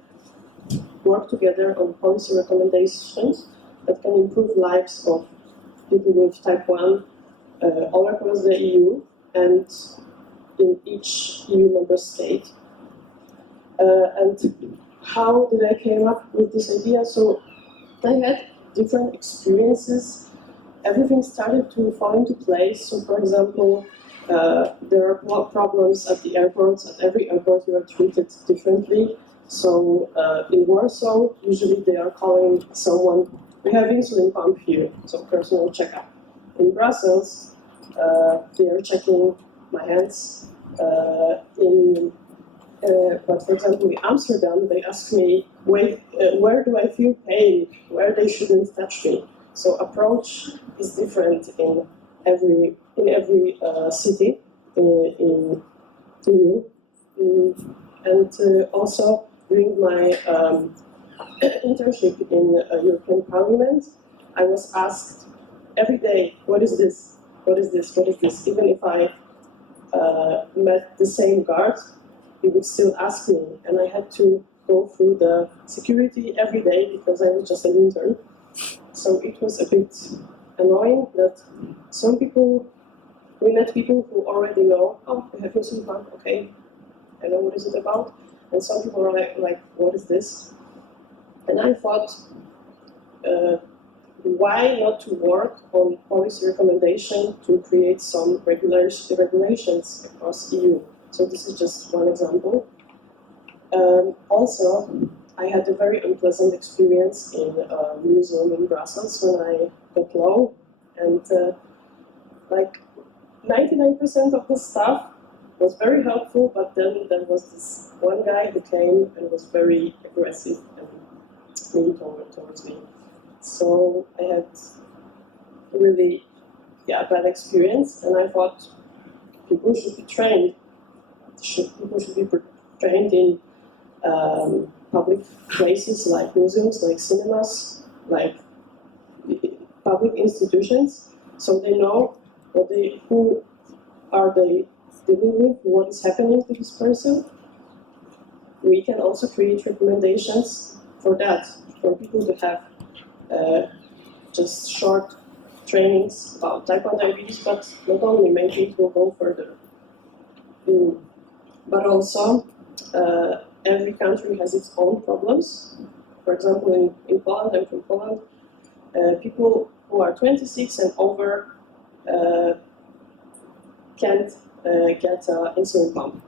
work together on policy recommendations that can improve lives of people with Type 1 all across the EU and in each EU member state. And how did I came up with this idea? So I had different experiences. Everything started to fall into place. So, for example, there are problems at the airports. At every airport, you are treated differently. So, in Warsaw, usually they are calling someone, "We have insulin pump here," so personal checkup. In Brussels, they are checking my hands. But for example, in Amsterdam, they ask me, where do I feel pain? Where they shouldn't touch me. So approach is different in every city in EU. And also during my internship in European Parliament, I was asked every day, "What is this? What is this? What is this?" Even if I met the same guard, he would still ask me, and I had to go through the security every day because I was just an intern. So it was a bit annoying that some people, we met people who already know, "Oh, we have insulin pump, okay, I know what is it about," and some people are like, "What is this?" And I thought, why not to work on policy recommendation to create some regulations across EU? So this is just one example. Also, I had a very unpleasant experience in a museum in Brussels when I got low, and like 99% of the staff was very helpful, but then there was this one guy who came and was very aggressive and mean towards me. So I had really bad experience, and I thought people should be trained. People should be trained in public places like museums, like cinemas, like public institutions, so they know who are they dealing with, what is happening to this person. We can also create recommendations for that, for people to have just short trainings about type 1 diabetes, but not only, maybe it will go further. But also, every country has its own problems. For example, in Poland, I'm from Poland, people who are 26 and over can't get an insulin pump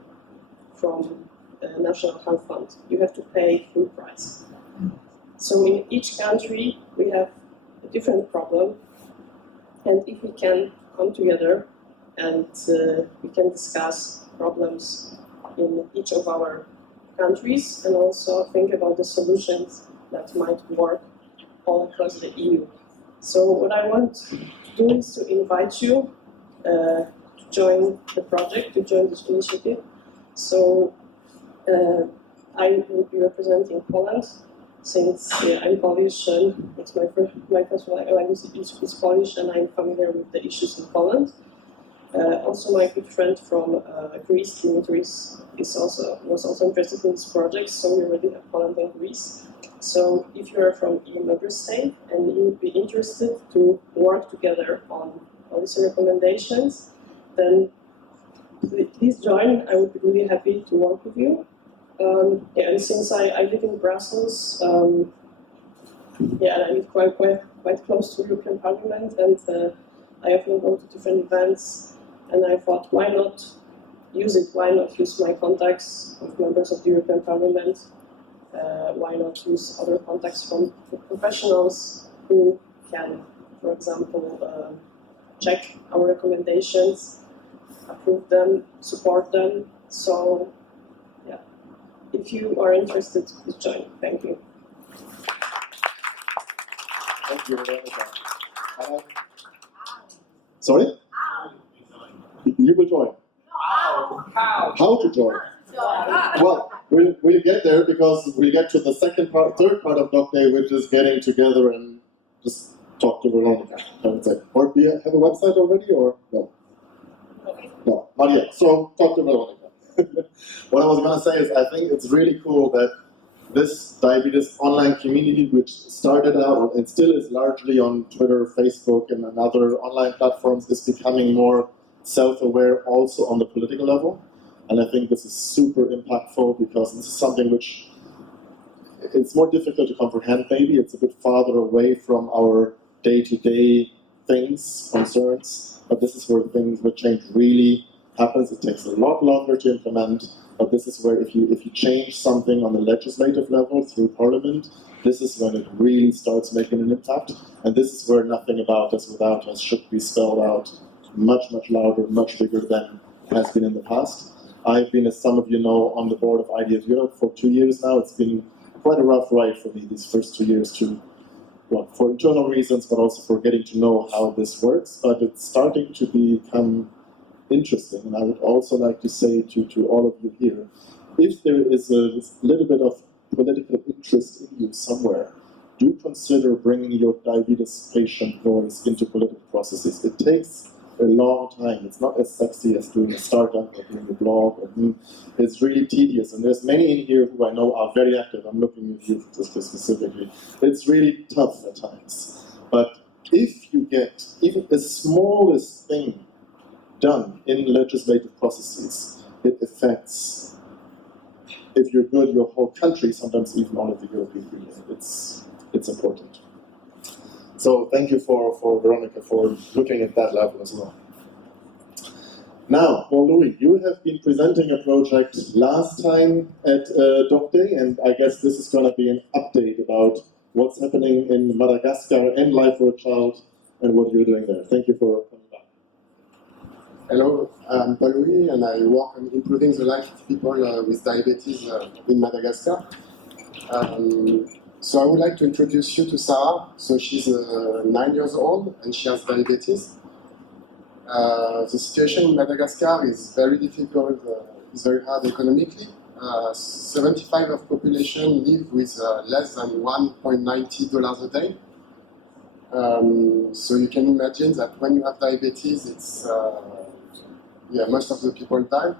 from the National Health Fund. You have to pay full price. So in each country, we have a different problem, and if we can come together and we can discuss problems in each of our countries and also think about the solutions that might work all across the EU. So what I want to do is to invite you to join the project, to join this initiative. So I will be representing Poland, since I'm Polish and it's my first language is Polish, and I'm familiar with the issues in Poland. Also, my good friend from Greece, Dimitris, was also interested in this project, so we already have Poland and Greece. So if you are from EU member state and you would be interested to work together on policy recommendations, then please join. I would be really happy to work with you. And since I live in Brussels, and I live quite close to the European Parliament, and I often go to different events, and I thought, why not use it? Why not use my contacts with members of the European Parliament? Why not use other contacts from professionals who can, for example, check our recommendations, approve them, support them? So, yeah, if you are interested, please join. Thank you. Thank you, Veronica. Sorry? You will join. How to join? Well, we'll get there, because we'll get to the third part of docday, which is getting together and just talk to Veronica, I would say. Or do you have a website already, or no? No, not yet. So talk to Veronica. What I was going to say is, I think it's really cool that this diabetes online community, which started out and still is largely on Twitter, Facebook, and other online platforms, is becoming more self-aware also on the political level. And I think this is super impactful, because this is something which it's more difficult to comprehend maybe. It's a bit farther away from our day-to-day things, concerns, but this is where things, where change really happens. It takes a lot longer to implement, but this is where if you change something on the legislative level through Parliament, this is when it really starts making an impact. And this is where nothing about us without us should be spelled out much, much louder, much bigger than has been in the past. I've been, as some of you know, on the board of IDF Europe for 2 years now. It's been quite a rough ride for me these first 2 years to, well, for internal reasons, but also for getting to know how this works. But it's starting to become interesting. And I would also like to say to all of you here, if there is a little bit of political interest in you somewhere, do consider bringing your diabetes patient voice into political processes. It takes a long time. It's not as sexy as doing a startup or doing a blog. It's really tedious, and there's many in here who I know are very active. I'm looking at you specifically. It's really tough at times. But if you get even the smallest thing done in legislative processes, it affects, if you're good, your whole country, sometimes even all of the European Union. It's important. So thank you for Veronica for looking at that level as well. Now, Louis, you have been presenting a project last time at docday, and I guess this is going to be an update about what's happening in Madagascar and Life for a Child and what you're doing there. Thank you for coming back. Hello, I'm Louis, and I work on improving the life of people with diabetes in Madagascar. So I would like to introduce you to Sarah. So she's 9 years old and she has diabetes. The situation in Madagascar is very difficult, is very hard economically. 75% of population live with less than $1.90 a day. So you can imagine that when you have diabetes, it's most of the people die.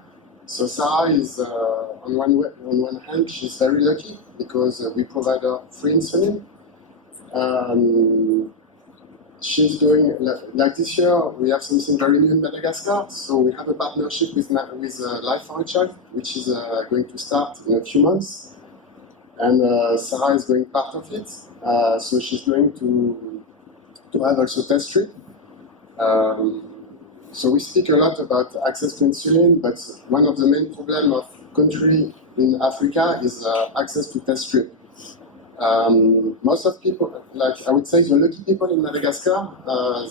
So Sarah is on one hand, she's very lucky because we provide her free insulin. She's doing, like this year, we have something very new in Madagascar. So we have a partnership with Life for a Child, which is going to start in a few months. And Sarah is doing part of it. So she's going to have also test strip. So we speak a lot about access to insulin, but one of the main problems of country in Africa is access to test strip. Most of people, like I would say the lucky people in Madagascar,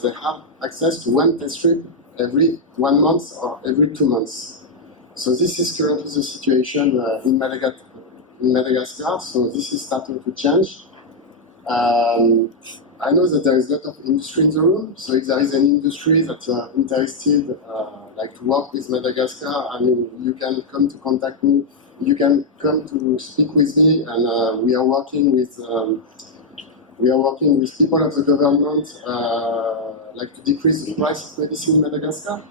they have access to one test strip every 1 month or every 2 months. So this is currently the situation in Madagascar, so this is starting to change. I know that there is a lot of industry in the room, so if there is any industry that's interested like to work with Madagascar, I mean, you can come to contact me. You can come to speak with me, and we are working with people of the government, like to decrease the price of medicine in Madagascar.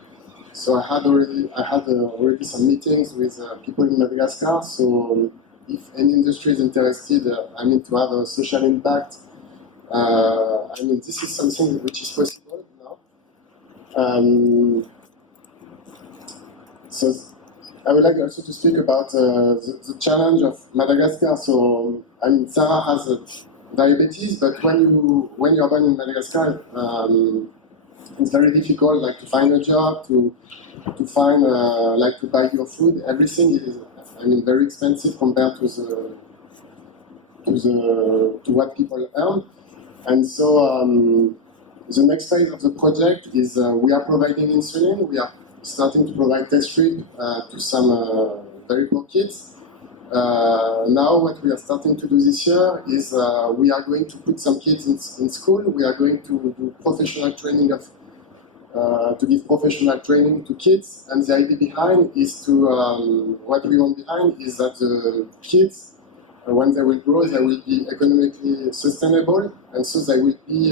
So I had already some meetings with people in Madagascar. So if any industry is interested, I mean, to have a social impact, I mean, this is something which is possible now. So I would like also to speak about the challenge of Madagascar. So, I mean, Sarah has diabetes, but when you are born in Madagascar, it's very difficult, like to find a job, to find, like to buy your food. Everything is, I mean, very expensive compared to what people earn. And so, the next phase of the project is we are providing insulin. We are starting to provide test strip to some very poor kids. Now what we are starting to do this year is we are going to put some kids in school. We are going to do professional training to give professional training to kids. And the idea behind is to, what we want behind is that the kids, when they will grow, they will be economically sustainable, and so they will be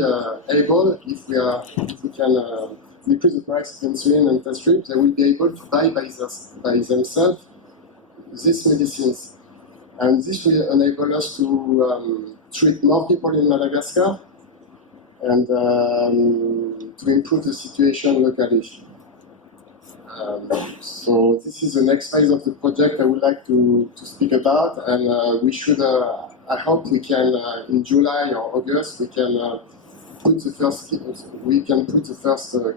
able, if we can decrease the price of insulin and test strips, they will be able to buy by themselves these medicines. And this will enable us to treat more people in Madagascar and to improve the situation locally. So this is the next phase of the project I would like to speak about, and we should, I hope we can, in July or August, we can put the first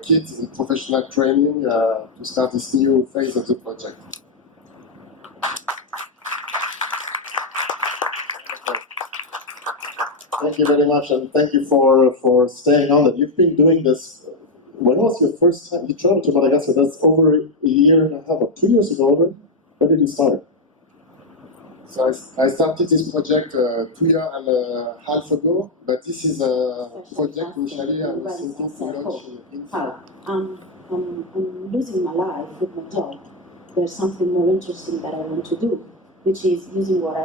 kids in professional training to start this new phase of the project. Thank you very much, and thank you for staying on it. You've been doing this. When was your first time you traveled to Madagascar? That's over a year and a half, or 2 years ago already? When did you start? So I started this project 2.5 years ago, but this is a project initially I was thinking to launch in How? I'm losing my life with my job. There's something more interesting that I want to do, which is using what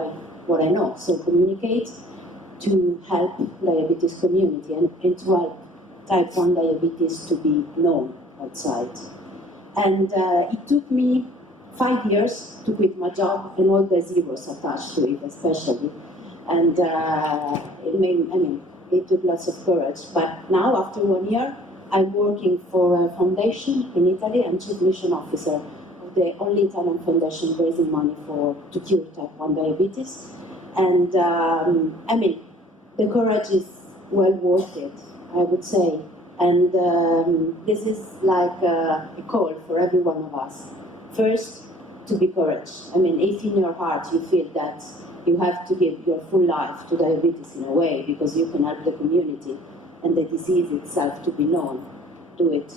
I know. So communicate to help diabetes community and to help type 1 diabetes to be known outside. And it took me 5 years to quit my job and all the zeros attached to it, especially. And it took lots of courage. But now, after 1 year, I'm working for a foundation in Italy. I'm chief mission officer of the only Italian foundation raising money to cure type 1 diabetes. And the courage is well worth it, I would say. And this is like a call for every one of us. First, to be courage. If in your heart you feel that you have to give your full life to diabetes in a way because you can help the community and the disease itself to be known, do it.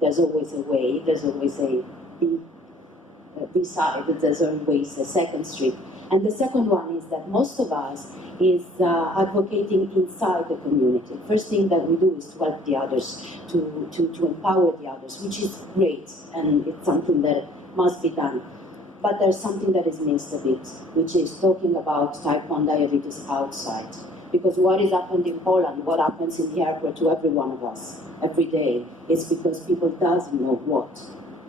There's always a way, there's always a B side, there's always a second street. And the second one is that most of us is advocating inside the community. First thing that we do is to help the others, to empower the others, which is great, and it's something that must be done. But there's something that is missed a bit, which is talking about type 1 diabetes outside. Because what is happened in Poland, what happens in the airport to every one of us every day, is because people doesn't know what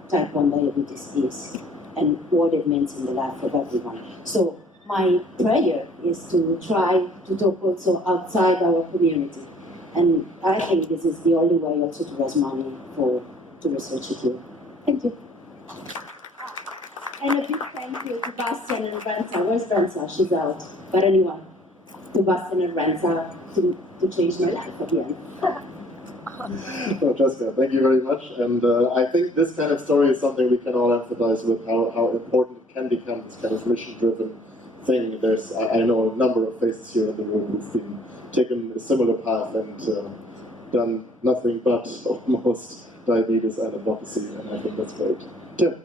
type 1 diabetes is and what it means in the life of everyone. So my prayer is to try to talk also outside our community. And I think this is the only way also to raise money to research it here. Thank you. And a big thank you to Bastian and Renza. Where's Renza? She's out. But anyone, to Bastian and Renza to change my life at the end. No, Jessica, thank you very much. And I think this kind of story is something we can all empathize with, how important it can become, this kind of mission-driven thing. I know a number of faces here in the room who've been taken a similar path and done nothing but almost diabetes and advocacy, and I think that's great. Tim.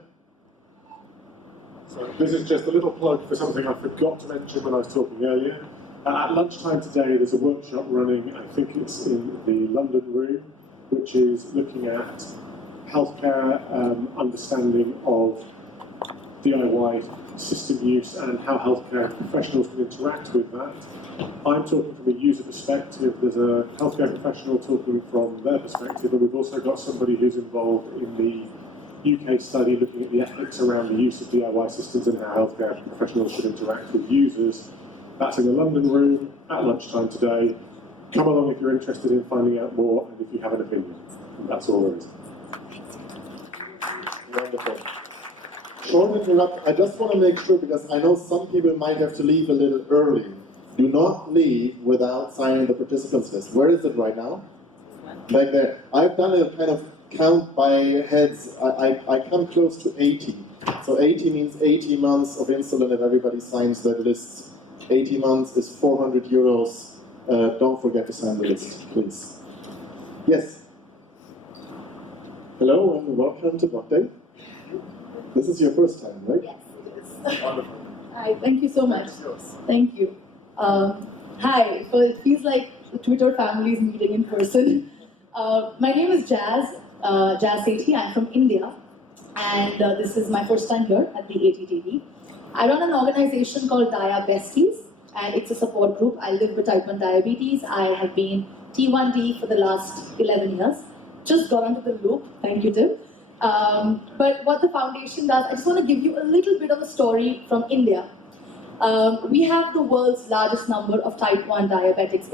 So this is just a little plug for something I forgot to mention when I was talking earlier. At lunchtime today, there's a workshop running, I think it's in the London room, which is looking at healthcare understanding of DIY system use and how healthcare professionals can interact with that. I'm talking from a user perspective, there's a healthcare professional talking from their perspective, and we've also got somebody who's involved in the UK study looking at the ethics around the use of DIY systems and how healthcare professionals should interact with users. That's in the London room at lunchtime today. Come along if you're interested in finding out more and if you have an opinion. And that's all there is. Wonderful. Short interrupt. I just want to make sure, because I know some people might have to leave a little early. Do not leave without signing the participants list. Where is it right now? Back there. I've done a kind of count by heads. I come close to 80. So 80 means 80 months of insulin if everybody signs that list. 80 months is 400 euros. Don't forget to sign the list, please. Yes. Hello and welcome to docday. This is your first time, right? Yes, it is. Wonderful. Hi, thank you so much. Thank you. Hi, so it feels like the Twitter family is meeting in person. My name is Jazz Sethi. I'm from India, and this is my first time here at the Attd. I run an organization called Dia Besties, and it's a support group. I live with type 1 diabetes. I have been T1D for the last 11 years. Just got onto the loop. Thank you, Tim. But what the foundation does, I just want to give you a little bit of a story from India. We have the world's largest number of type 1 diabetics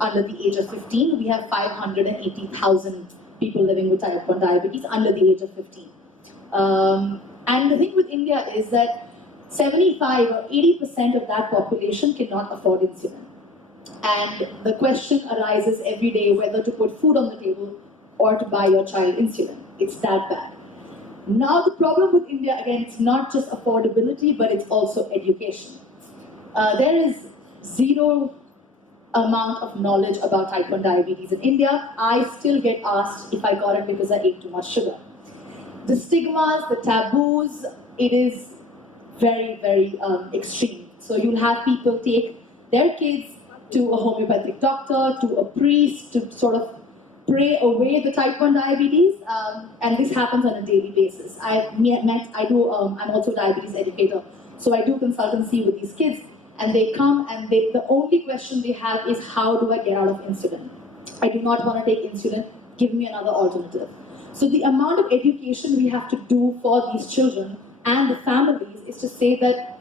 under the age of 15. We have 580,000 people living with type 1 diabetes under the age of 15. And the thing with India is that 75 or 80% of that population cannot afford insulin. And the question arises every day whether to put food on the table or to buy your child insulin. It's that bad. Now the problem with India, again, it's not just affordability, but it's also education. There is zero amount of knowledge about type 1 diabetes in India. I still get asked if I got it because I ate too much sugar. The stigmas, the taboos, it is very, very extreme. So you'll have people take their kids to a homeopathic doctor, to a priest, to sort of pray away the type 1 diabetes, and this happens on a daily basis. I'm also a diabetes educator, so I do consultancy with these kids, and they come and the only question they have is, how do I get out of insulin? I do not want to take insulin, give me another alternative. So the amount of education we have to do for these children and the families is to say that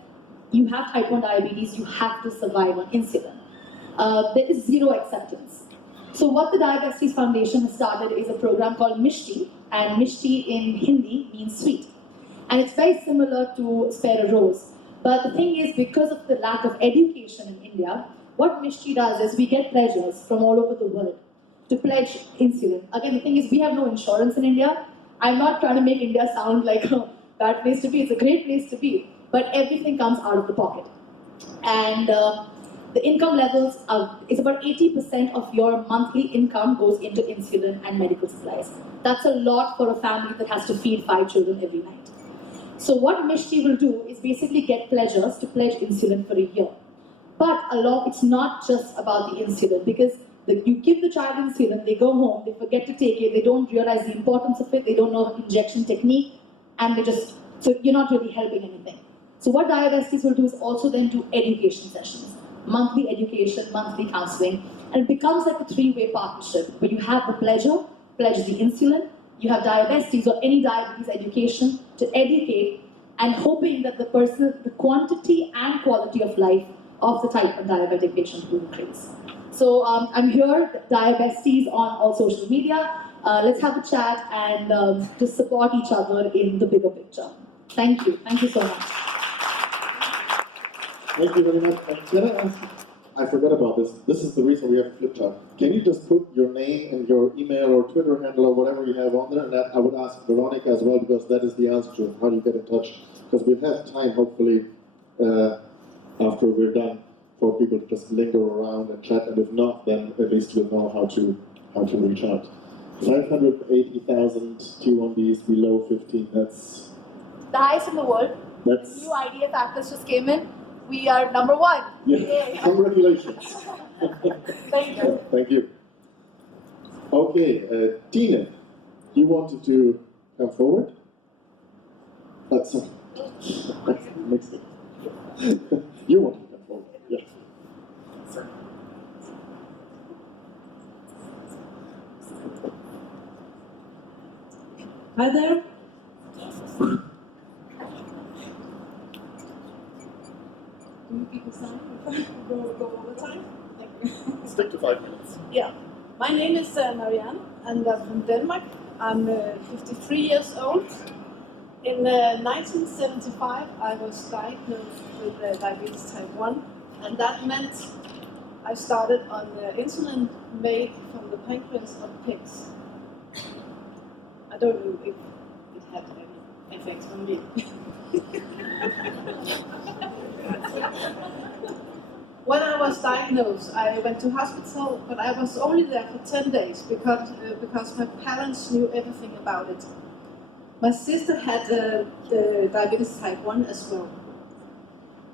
you have type 1 diabetes, you have to survive on insulin. There is zero acceptance. So what the Diabetes Foundation has started is a program called Mishti, and Mishti in Hindi means sweet. And it's very similar to Spare a Rose. But the thing is, because of the lack of education in India, what Mishti does is we get pledges from all over the world to pledge insulin. Again, the thing is, we have no insurance in India. I'm not trying to make India sound like a bad place to be. It's a great place to be. But everything comes out of the pocket. And the income levels is about 80% of your monthly income goes into insulin and medical supplies. That's a lot for a family that has to feed 5 children every night. So what Mishti will do is basically get pledgers to pledge insulin for a year. But it's not just about the insulin, because you give the child insulin, they go home, they forget to take it, they don't realize the importance of it, they don't know injection technique, and so you're not really helping anything. So what Diabesties will do is also then do education sessions, monthly education, monthly counseling, and it becomes like a three-way partnership where you have the pledger, pledge the insulin, you have Diabesties or any diabetes education to educate, and hoping that the quantity and quality of life of the type 1 diabetic patient will increase. So I'm here, Diabesties on all social media. Let's have a chat and just support each other in the bigger picture. Thank you. Thank you so much. Thank you very much. And can I ask, I forgot about this. This is the reason we have a flip chart. Can you just put your name and your email or Twitter handle or whatever you have on there? And I would ask Veronica as well, because that is the answer to how do you get in touch. Because we'll have time, hopefully, after we're done, for people to just linger around and chat. And if not, then at least we'll know how to reach out. 580,000 T1Ds below 15. That's the highest in the world. That's New IDF Atlas just came in. We are number 1. yeah. Yay. Congratulations. Thank you. Thank you. Okay, Tina, you wanted to come forward? Sorry. That's mixed it. You wanted to come forward, yeah. Hi there. Do you keep a sign go over time? Thank you. Stick to 5 minutes. Yeah. My name is Marianne, and I'm from Denmark. I'm 53 years old. In 1975, I was diagnosed with diabetes type 1, and that meant I started on insulin made from the pancreas of pigs. I don't know if it had any effects on me. When I was diagnosed, I went to hospital, but I was only there for 10 days because my parents knew everything about it. My sister had the diabetes type 1 as well.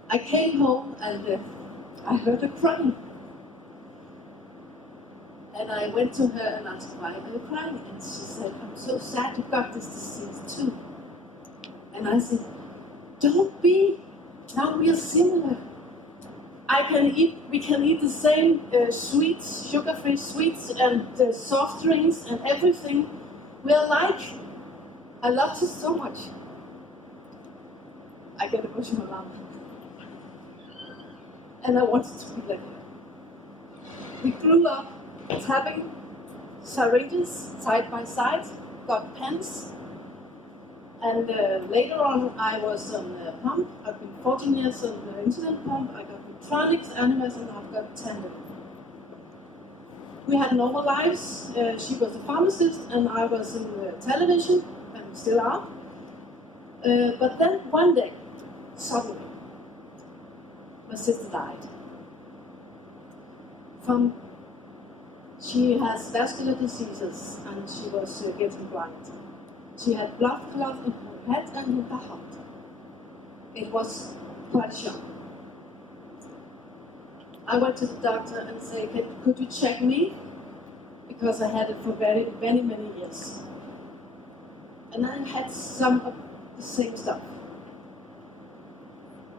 I came home and I heard her crying. And I went to her and asked, why are you crying? And she said, I'm so sad you got this disease too. And I said, don't be, now we are similar. We can eat the same sweets, sugar-free sweets, and soft drinks and everything. We are alike. I loved her so much. I get emotional now. And I wanted to be like her. We grew up having syringes side by side, got pens, and later on I was on the pump. I've been 14 years on the insulin pump. I got electronics, animals, and I've got tandem. We had normal lives. She was a pharmacist, and I was in the television, and still are. But then one day, suddenly, my sister died. She has vascular diseases, and she was getting blind. She had blood clot in her head and in her heart. It was quite a shock. I went to the doctor and said, could you check me? Because I had it for many, many years. And I had some of the same stuff.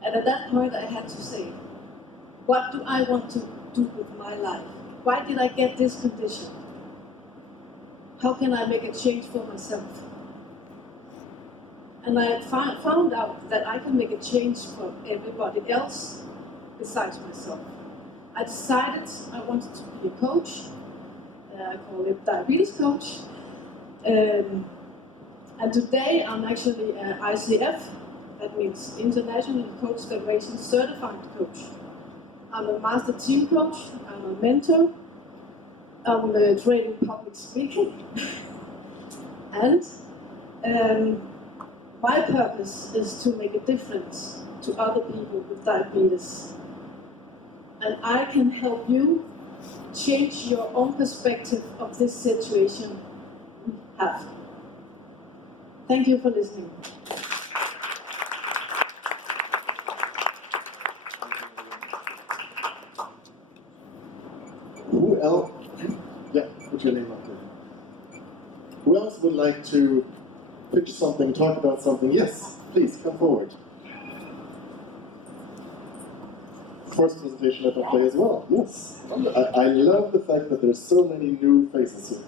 And at that point I had to say, what do I want to do with my life? Why did I get this condition? How can I make a change for myself? And I found out that I can make a change for everybody else besides myself. I decided I wanted to be a coach. I call it diabetes coach. And today I'm actually an ICF, that means International Coach Federation Certified Coach. I'm a master team coach, I'm a mentor, I'm training public speaking. And my purpose is to make a difference to other people with diabetes. And I can help you change your own perspective of this situation we have. Thank you for listening. else? Yeah, put your name up there. Who else would like to pitch something, talk about something? Yes, please, come forward. First presentation at docday as well, yes. I love the fact that there's so many new faces here.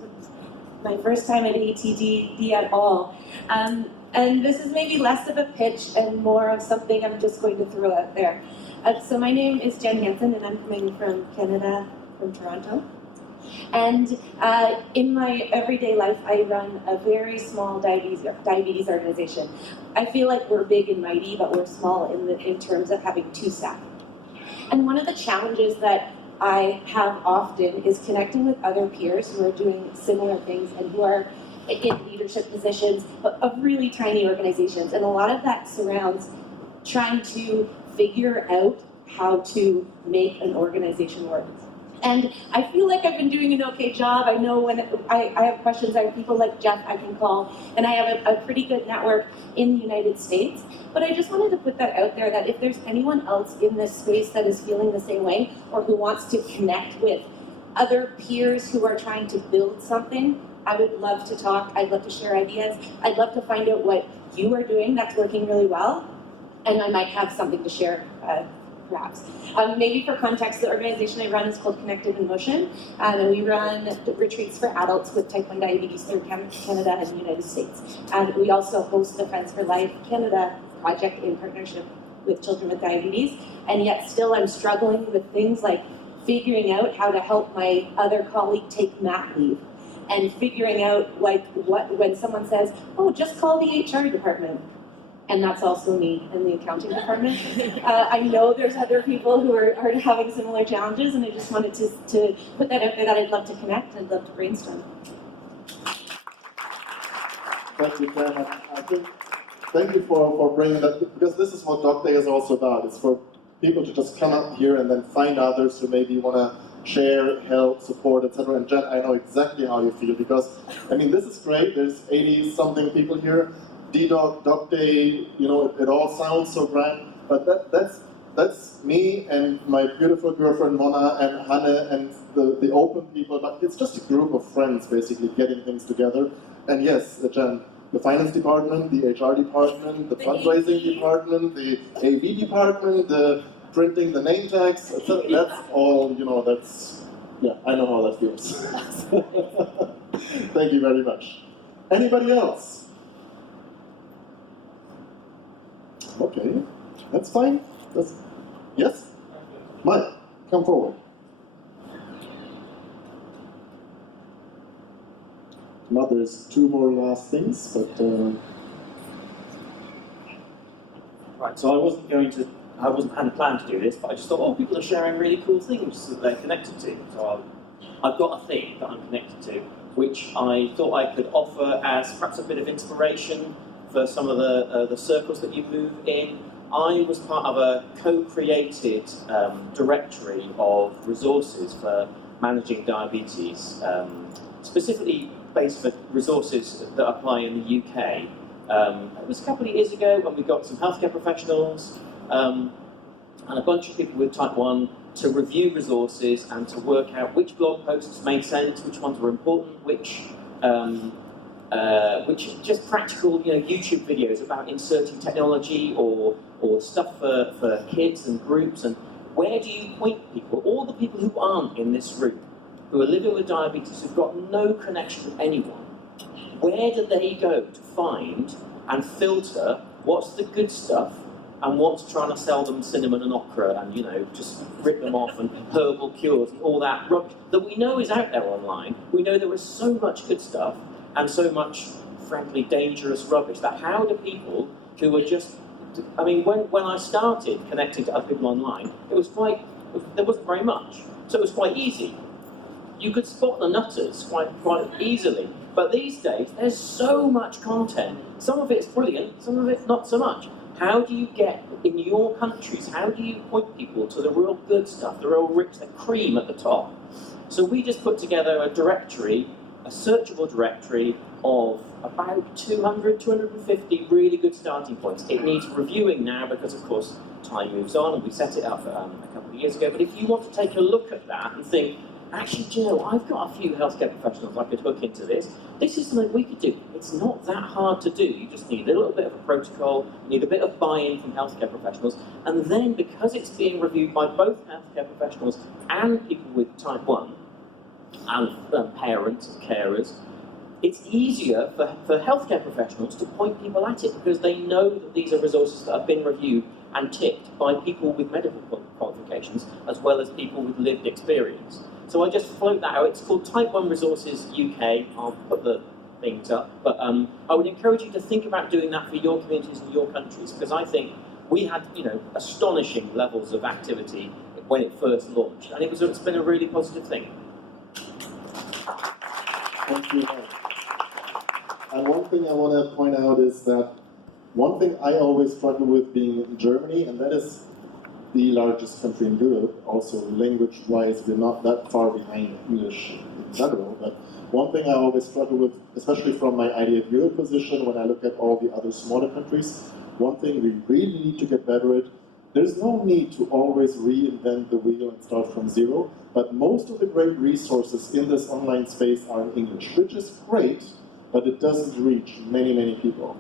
My first time at Attd at all. And this is maybe less of a pitch and more of something I'm just going to throw out there. So my name is Jen Hansen, and I'm coming from Canada, from Toronto. And in my everyday life, I run a very small diabetes organization. I feel like we're big and mighty, but we're small in terms of having 2 staff. And one of the challenges that I have often is connecting with other peers who are doing similar things and who are in leadership positions of really tiny organizations. And a lot of that surrounds trying to figure out how to make an organization work. And I feel like I've been doing an okay job. I know when I have questions, I have people like Jeff I can call, and I have a pretty good network in the United States. But I just wanted to put that out there, that if there's anyone else in this space that is feeling the same way, or who wants to connect with other peers who are trying to build something, I would love to talk. I'd love to share ideas. I'd love to find out what you are doing that's working really well, and I might have something to share perhaps. Maybe for context, the organization I run is called Connected in Motion, and we run retreats for adults with type 1 diabetes through Canada and the United States. And we also host the Friends for Life Canada project in partnership with children with diabetes, and yet still I'm struggling with things like figuring out how to help my other colleague take mat leave, and figuring out like what when someone says, oh, just call the HR department. And that's also me in the accounting department. I know there's other people who are having similar challenges, and I just wanted to put that out there that I'd love to connect, I'd love to brainstorm. Thank you, Jen. I think, thank you for bringing that, because this is what docday is also about. It's for people to just come up here and then find others who maybe want to share, help, support, etc. And Jen, I know exactly how you feel, because, I mean, this is great. There's 80-something people here. dedoc, docday, you know, it all sounds so grand, but that's me and my beautiful girlfriend Mona and Hanne and the open people, but it's just a group of friends basically getting things together. And yes, Jen, the finance department, the HR department, the fundraising department, the AV department, the printing the name tags, etc. That's all, you know, that's, yeah, I know how that feels. Thank you very much. Anybody else? Okay, that's fine. Yes? Mike, come forward. Now there's 2 more last things, but... Right, so I hadn't planned to do this, but I just thought, oh, people are sharing really cool things that they're connected to. So I've got a thing that I'm connected to, which I thought I could offer as perhaps a bit of inspiration for some of the circles that you move in. I was part of a co-created directory of resources for managing diabetes, specifically based for resources that apply in the UK. It was a couple of years ago when we got some healthcare professionals and a bunch of people with type 1 to review resources and to work out which blog posts made sense, which ones were important, which just practical, you know, YouTube videos about inserting technology or stuff for kids and groups, and where do you point people, all the people who aren't in this room, who are living with diabetes, who've got no connection with anyone, where do they go to find and filter what's the good stuff and what's trying to sell them cinnamon and okra and, you know, just rip them off, and herbal cures and all that rubbish that we know is out there online. We know there is so much good stuff and so much, frankly, dangerous rubbish, that how do people who are just, I mean, when I started connecting to other people online, there wasn't very much, so it was quite easy. You could spot the nutters quite easily, but these days there's so much content. Some of it's brilliant, some of it's not so much. How do you get, in your countries, how do you point people to the real good stuff, the real rich, the cream at the top? So we just put together a directory, a searchable directory of about 200, 250 really good starting points. It needs reviewing now because, of course, time moves on, and we set it up a couple of years ago. But if you want to take a look at that and think, actually, do you know, I've got a few healthcare professionals I could hook into this. This is something we could do. It's not that hard to do. You just need a little bit of a protocol, you need a bit of buy-in from healthcare professionals, and then because it's being reviewed by both healthcare professionals and people with type 1, and parents and carers, it's easier for healthcare professionals to point people at it because they know that these are resources that have been reviewed and ticked by people with medical qualifications as well as people with lived experience. So I just float that out. It's called Type 1 Resources UK. I'll put the things up. But I would encourage you to think about doing that for your communities and your countries, because I think we had, astonishing levels of activity when it first launched, and it's been a really positive thing. Thank you. And one thing I want to point out is that one thing I always struggle with being in Germany, and that is the largest country in Europe, also language-wise, we're not that far behind English in general, but one thing I always struggle with, especially from my IDF Europe position, when I look at all the other smaller countries, one thing we really need to get better at, there's no need to always reinvent the wheel and start from zero, but most of the great resources in this online space are in English, which is great, but it doesn't reach many, many people.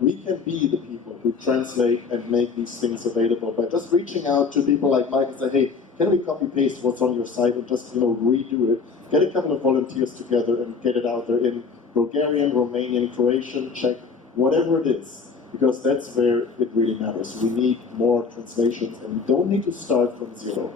We can be the people who translate and make these things available by just reaching out to people like Mike and say, hey, can we copy-paste what's on your site and just redo it? Get a couple of volunteers together and get it out there in Bulgarian, Romanian, Croatian, Czech, whatever it is. Because that's where it really matters. We need more translations, and we don't need to start from zero.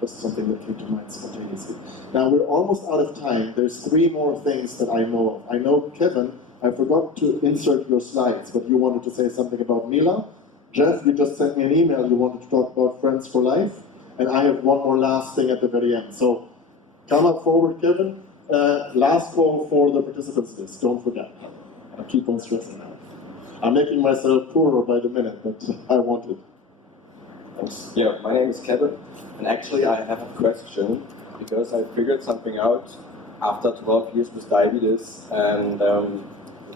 Just something that came to mind spontaneously. Now, we're almost out of time. There's 3 more things that I know of. I know, Kevin, I forgot to insert your slides, but you wanted to say something about Mila. Jeff, you just sent me an email. You wanted to talk about Friends for Life. And I have one more last thing at the very end. So come up forward, Kevin. Last call for the participants list. Don't forget. I'll keep on stressing that. I'm making myself poorer by the minute, but I want it. Thanks. Yeah, my name is Kevin, and actually I have a question, because I figured something out after 12 years with diabetes, and the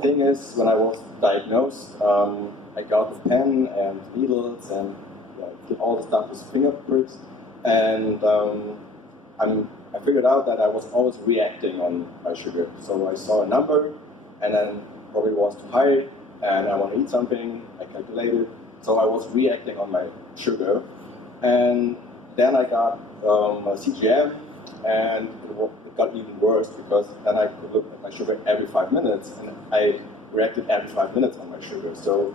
thing is, when I was diagnosed, I got a pen and needles and did all the stuff with finger pricks, and I figured out that I was always reacting on my sugar. So I saw a number, and then probably was too high, and I want to eat something, I calculated, so I was reacting on my sugar. And then I got a CGM, and it got even worse, because then I could look at my sugar every 5 minutes, and I reacted every 5 minutes on my sugar. So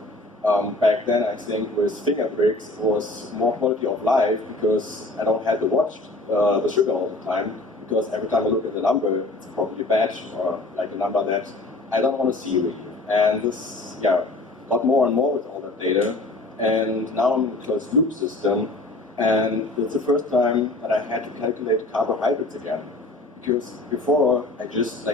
back then, I think with finger pricks, it was more quality of life, because I don't have to watch the sugar all the time, because every time I look at the number, it's probably bad, or like a number that I don't want to see really. And this, got more and more with all that data. And now I'm in a closed loop system, and it's the first time that I had to calculate carbohydrates again. Because before, I just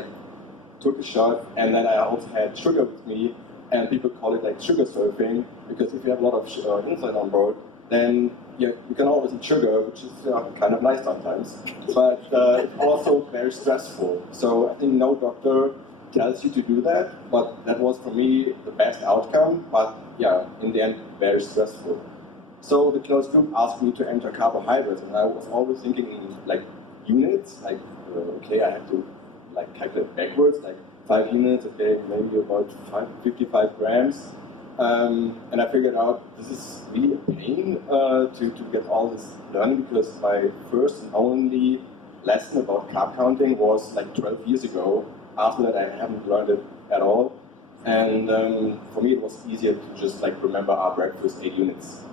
took a shot, and then I also had sugar with me, and people call it sugar surfing, because if you have a lot of insulin on board, then you can always eat sugar, which is kind of nice sometimes, but it's also very stressful. So I think no doctor tells you to do that, but that was for me the best outcome, but in the end, very stressful. So the closed loop asked me to enter carbohydrates, and I was always thinking in units, okay, I have to calculate backwards, 5 units, okay, maybe about 55 grams. And I figured out this is really a pain to get all this done, because my first and only lesson about carb counting was 12 years ago. After that, I haven't learned it at all. And for me, it was easier to just remember our breakfast 8 units.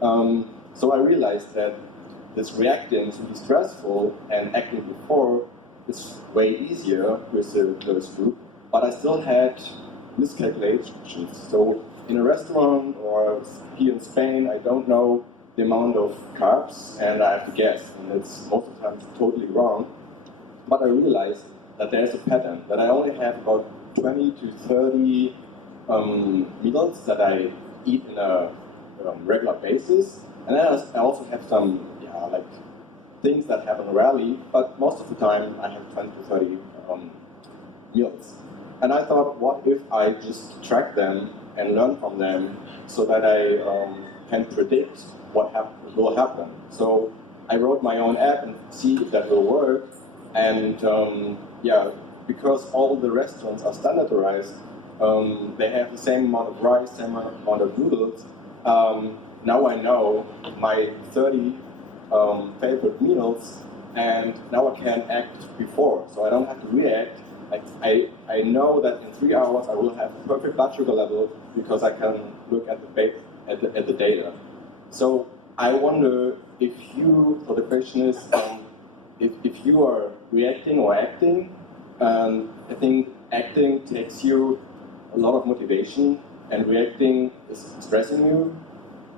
So I realized that this reacting is really stressful, and acting before is way easier with the closed loop. But I still had miscalculations. So in a restaurant or here in Spain, I don't know the amount of carbs, and I have to guess, and it's most of the time totally wrong. But I realized that there's a pattern, that I only have about 20 to 30 meals that I eat in a regular basis, and then I also have some things that happen rarely, but most of the time I have 20 to 30 meals. And I thought, what if I just track them and learn from them, so that I can predict what will happen. So I wrote my own app and see if that will work. And yeah, because all the restaurants are standardized, they have the same amount of rice, same amount of noodles. Now I know my 30 favorite meals, and now I can act before, so I don't have to react. I know that in 3 hours I will have a perfect blood sugar level because I can look at the data. So I wonder if you, so the question is, if you are reacting or acting, I think acting takes you a lot of motivation, and reacting is stressing you.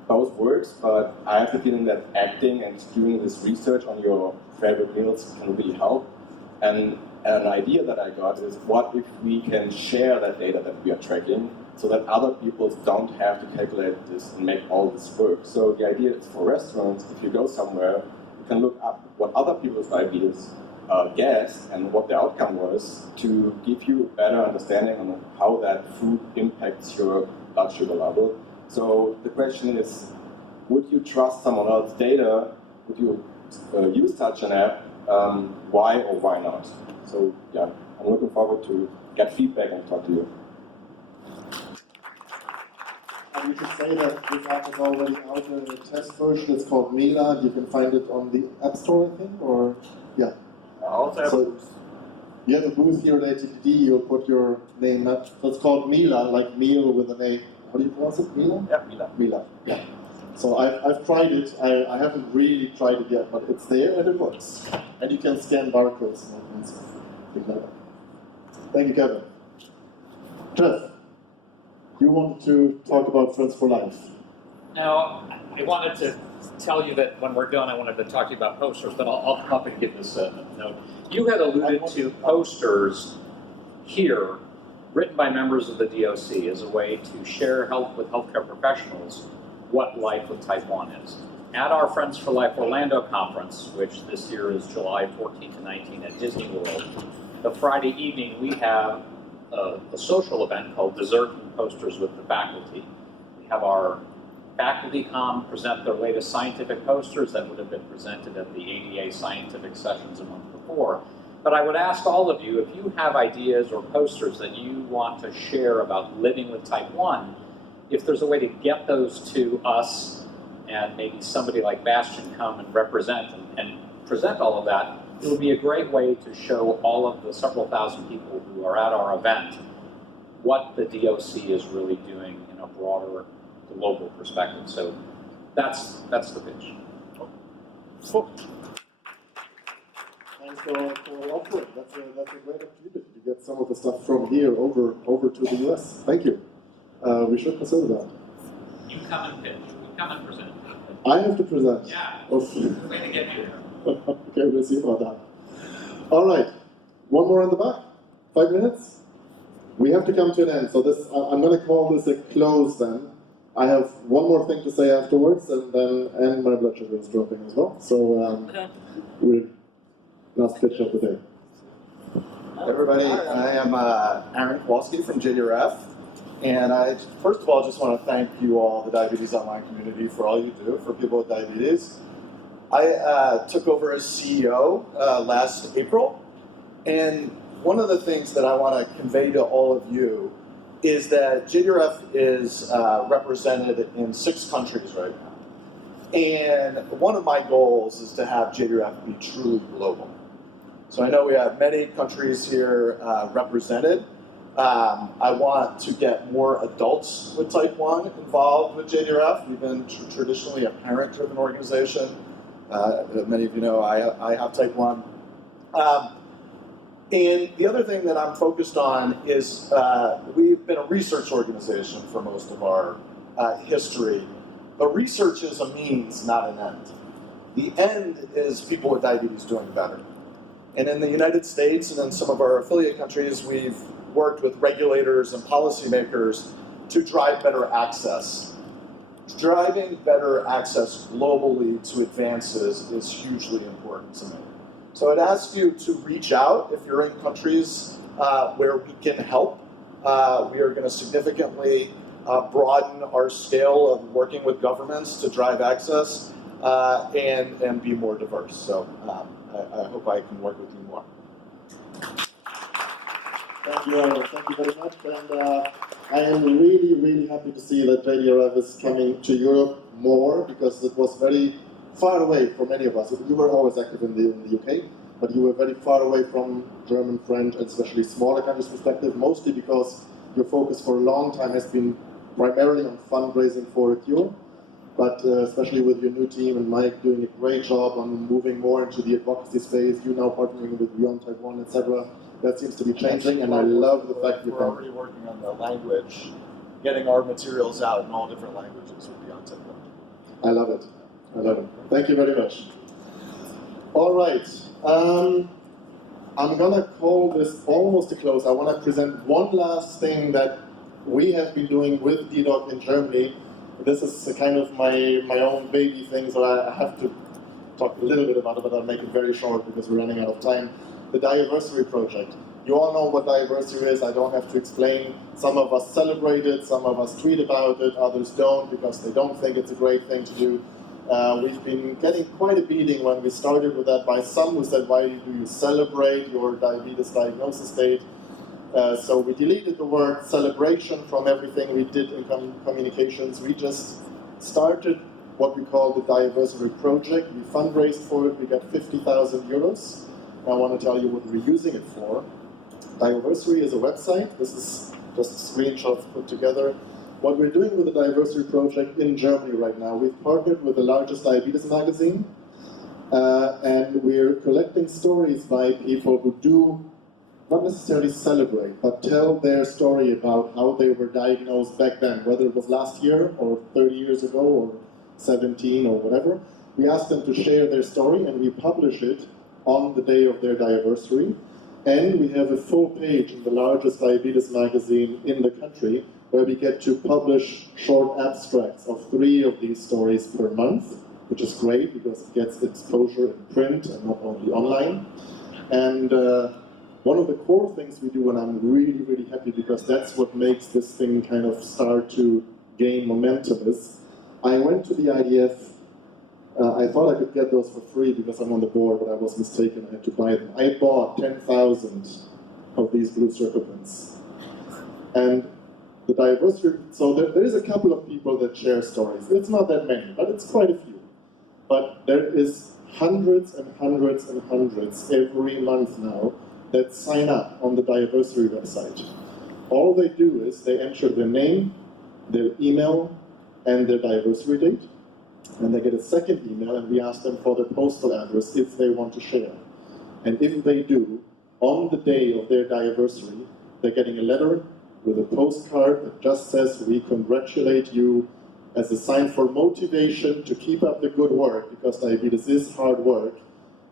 Both works, but I have the feeling that acting and doing this research on your favorite meals can really help. And an idea that I got is, what if we can share that data that we are tracking so that other people don't have to calculate this and make all this work. So the idea is for restaurants, if you go somewhere, you can look up what other people's diabetes guessed and what the outcome was to give you a better understanding on how that food impacts your blood sugar level. So the question is, would you trust someone else's data? Would you use such an app? Why or why not? So yeah, I'm looking forward to get feedback and talk to you. And we should say that this app is already out in a test version. It's called Mila. You can find it on the App Store, I think, or yeah. So you have a booth here at Attd. You'll put your name up. So it's called Mila, like meal with a name. How do you pronounce it? Mila? Yeah, Mila. Mila. Yeah. So I've tried it. I haven't really tried it yet, but it's there and it works. And you can scan barcodes and things like that. Thank you, Kevin. Jeff, you wanted to talk about Friends for Life. Now, I wanted to tell you that when we're done, I wanted to talk to you about posters, but I'll come up and give this note. You had alluded to posters here written by members of the DOC as a way to share with healthcare professionals what life with type 1 is. At our Friends for Life Orlando conference, which this year is July 14 to 19 at Disney World, the Friday evening we have a social event called Dessert and Posters with the Faculty. We have our faculty come present their latest scientific posters that would have been presented at the ADA scientific sessions a month before. But I would ask all of you, if you have ideas or posters that you want to share about living with type 1, if there's a way to get those to us and maybe somebody like Bastian come and represent and present all of that, it would be a great way to show all of the several thousand people who are at our event what the DOC is really doing in a broader global perspective. So that's the pitch. Cool. Thanks for offering. That's a great opportunity to get some of the stuff from here over to the US. Thank you. We should consider that. You come and pitch. You come and present. I have to present. Yeah. Okay. Way to get you there. Okay, we'll see about that. All right. One more on the back. 5 minutes. We have to come to an end. So this, I'm going to call this a close then. I have one more thing to say afterwards, and my blood sugar is dropping as well. So we're last pitch of the day. Hi everybody, I am Aaron Kowalski from JDRF, and I first of all just want to thank you all, the Diabetes Online community, for all you do for people with diabetes. I took over as CEO last April, and one of the things that I want to convey to all of you is that JDRF is represented in 6 countries right now. And one of my goals is to have JDRF be truly global. So I know we have many countries here represented. I want to get more adults with type 1 involved with JDRF. We've been traditionally a parent-driven organization. Many of you know I have type 1. And the other thing that I'm focused on is we've been a research organization for most of our history, but research is a means, not an end. The end is people with diabetes doing better. And in the United States and in some of our affiliate countries, we've worked with regulators and policymakers to drive better access. Driving better access globally to advances is hugely important to me. So I'd ask you to reach out if you're in countries where we can help. We are going to significantly broaden our scale of working with governments to drive access. and be more diverse. So I hope I can work with you more. Thank you, Aaron. Thank you very much. And I am really, really happy to see that JDRF is coming to Europe more, because it was very far away for many of us. You were always active in the UK, but you were very far away from German, French, and especially smaller countries' perspective, mostly because your focus for a long time has been primarily on fundraising for a cure. But especially with your new team and Mike doing a great job on moving more into the advocacy space, you now partnering with Beyond Type 1, etc. That seems to be changing, and I love the fact we're already working on the language, getting our materials out in all different languages with Beyond Type 1. I love it. I love it. Thank you very much. All right. I'm gonna call this almost a close. I want to present one last thing that we have been doing with dedoc in Germany. This is a kind of my own baby thing, so I have to talk a little bit about it, but I'll make it very short because we're running out of time. The Diversity Project. You all know what diversity is. I don't have to explain. Some of us celebrate it, some of us tweet about it, others don't because they don't think it's a great thing to do. We've been getting quite a beating when we started with that by some who said, why do you celebrate your diabetes diagnosis date? So we deleted the word celebration from everything we did in communications. We just started what we call the Diversity Project. We fundraised for it. We got 50,000 euros. I want to tell you what we're using it for. Diversity is a website. This is just screenshots put together. What we're doing with the Diversity Project in Germany right now, we've partnered with the largest diabetes magazine, and we're collecting stories by people who do not necessarily celebrate, but tell their story about how they were diagnosed back then, whether it was last year or 30 years ago or 17 or whatever. We ask them to share their story, and we publish it on the day of their diversity. And we have a full page in the largest diabetes magazine in the country where we get to publish short abstracts of 3 of these stories per month, which is great because it gets exposure in print and not only online. And one of the core things we do, and I'm really, really happy because that's what makes this thing kind of start to gain momentum, is I went to the IDF. I thought I could get those for free because I'm on the board, but I was mistaken. I had to buy them. I bought 10,000 of these blue circle pins. And the diversity, so there is a couple of people that share stories. It's not that many, but it's quite a few. But there is hundreds and hundreds and hundreds every month now that sign up on the diversity website. All they do is they enter their name, their email, and their diversity date. And they get a second email, and we ask them for their postal address if they want to share. And if they do, on the day of their diversity, they're getting a letter with a postcard that just says, we congratulate you as a sign for motivation to keep up the good work, because diabetes is hard work.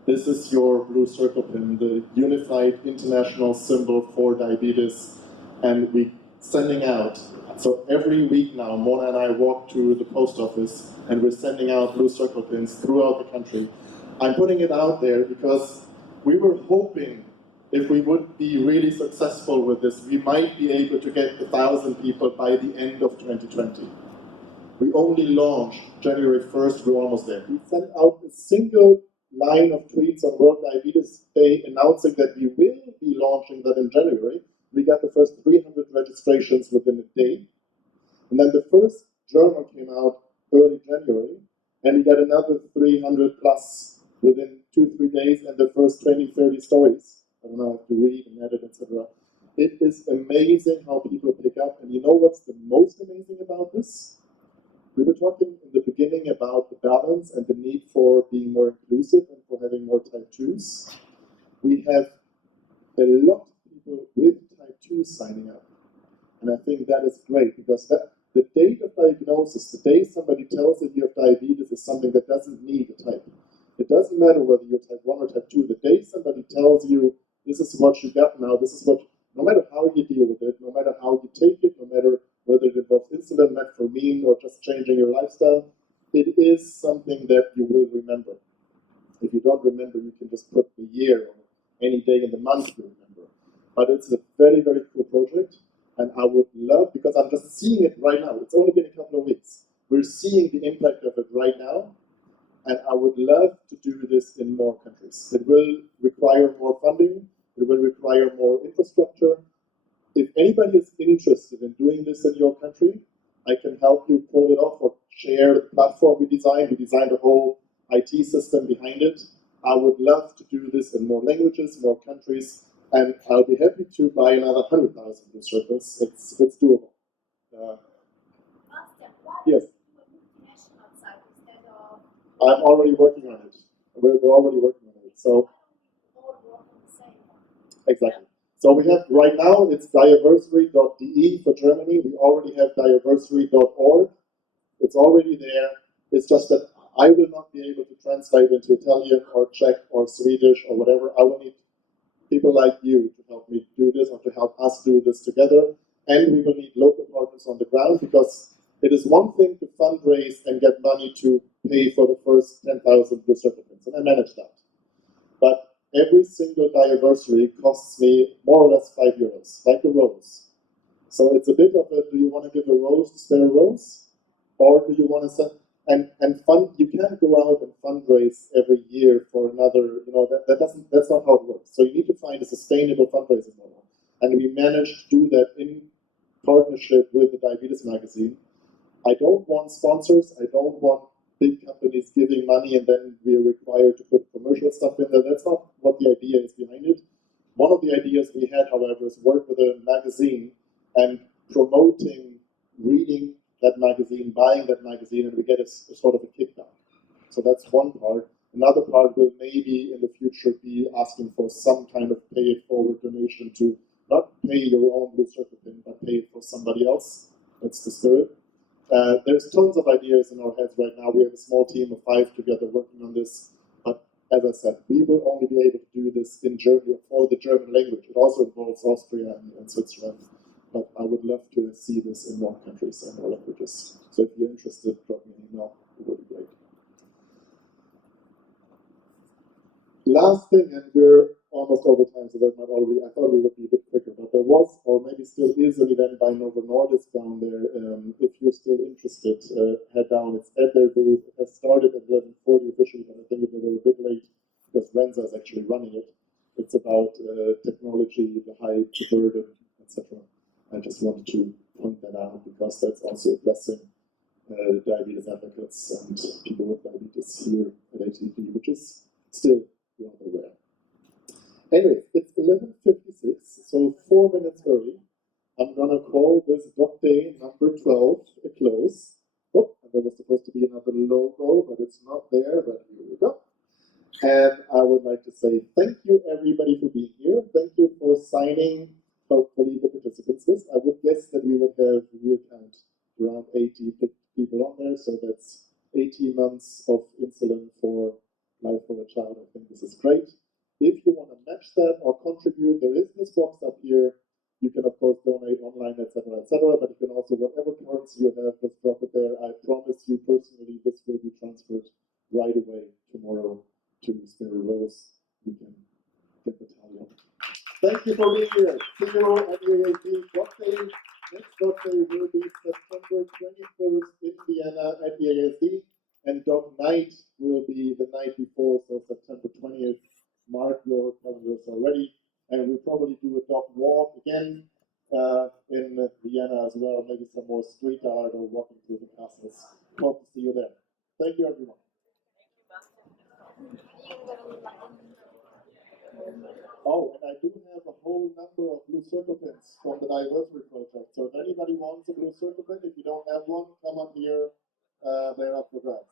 This is your blue circle pin, the unified international symbol for diabetes, and we're sending out. So every week now, Mona and I walk to the post office, and we're sending out blue circle pins throughout the country. I'm putting it out there because we were hoping if we would be really successful with this, we might be able to get 1,000 people by the end of 2020. We only launched January 1st, we're almost there. We sent out a single line of tweets on World Diabetes Day announcing that we will be launching that in January. We got the first 300 registrations within a day. And then the first journal came out early January, and we got another 300 plus within 2-3 days, and the first 20-30 stories. I don't know, I have to read and edit, etc. It is amazing how people pick up, and you know what's the most amazing about this? We were talking in the beginning about the balance and the need for being more inclusive and for having more type 2s. We have a lot of people with type 2 signing up. And I think that is great because the date of diagnosis, the day somebody tells you you have diabetes, is something that doesn't need a type. It doesn't matter whether you're type 1 or type 2. The day somebody tells you this is what you got now, this is what, no matter how you deal with it, no matter how you take it, no matter whether it involves insulin, metformin, or just changing your lifestyle, it is something that you will remember. If you don't remember, you can just put the year or any day in the month you remember. But it's a very, very cool project, and I would love, because I'm just seeing it right now. It's only been a couple of weeks. We're seeing the impact of it right now, and I would love to do this in more countries. It will require more funding, it will require more infrastructure. If anybody is interested in doing this in your country, I can help you pull it off or share the platform we designed. We designed a whole IT system behind it. I would love to do this in more languages, more countries, and I'll be happy to buy another 100,000 blue circles. It's doable. Yes. I'm already working on it. We're already working on it. So exactly. So we have right now it's diversity.de for Germany. We already have diversity.org. It's already there. It's just that I will not be able to translate into Italian or Czech or Swedish or whatever. I will need people like you to help me do this or to help us do this together. And we will need local partners on the ground, because it is one thing to fundraise and get money to pay for the first 10,000 blue certificates, and I manage that. But every single diversity costs me more or less €5, like a rose. So it's a bit of a, do you want to give a rose to spare a rose? Or do you want to send, and fund, you can't go out and fundraise every year for another, that's not how it works. So you need to find a sustainable fundraising model. And we managed to do that in partnership with the Diabetes Magazine. I don't want sponsors, I don't want big companies giving money and then we're required to put commercial stuff in there. That's not what the idea is behind it. One of the ideas we had, however, is work with a magazine and promoting reading that magazine, buying that magazine, and we get a sort of a kickback. So that's one part. Another part will maybe in the future be asking for some kind of pay it forward donation to not pay your own blue circle pin, but pay it for somebody else. That's the spirit. There's tons of ideas in our heads right now. We have a small team of 5 together working on this. But as I said, we will only be able to do this in Germany for the German language. It also involves Austria and Switzerland. But I would love to see this in more countries and more languages. So if you're interested, drop me an email. It would be great. Last thing, and we're almost over time, so that might already, I thought we would be a bit quicker, but there was, or maybe still is, an event by Novo Nordisk down there. If you're still interested, head down. It's at their booth. It has started at 11:40 officially, but I think they were a bit late because Renza is actually running it. It's about technology, the hype, the burden, etc. I just wanted to point that out because that's also addressing diabetes advocates and people with diabetes here at Attd, which is still rather rare. Anyway, it's 11:56, so 4 minutes early. I'm gonna call this docday number 12 a close. Oh, and there was supposed to be another logo, but it's not there, but here we go. And I would like to say thank you everybody for being here. Thank you for signing, hopefully, the participants list. I would guess that we would have, we'll count around 80 people on there, so that's 18 months of insulin for life for a child. I think this is great. If you want to match that or contribute, there is this box up here. You can, of course, donate online, etc., but you can also, whatever currency you have, just drop it there. I promise you personally, this will be transferred right away tomorrow to Spare Rose. We can get the tally on. Thank you for being here. See you at the AAD docday. Next docday will be September 21st in Vienna at the ASD, and Doc Night will be the night before, so September 20th. Mark your calendars already, and we'll probably do a Doc Walk again in Vienna as well, maybe some more street art or walking through the castles. Hope to see you there. Thank you, everyone. Oh, and I do have a whole number of blue circle pins from the Diversity Project. So if anybody wants a blue circle pin, if you don't have one, come up here. They're up for grabs.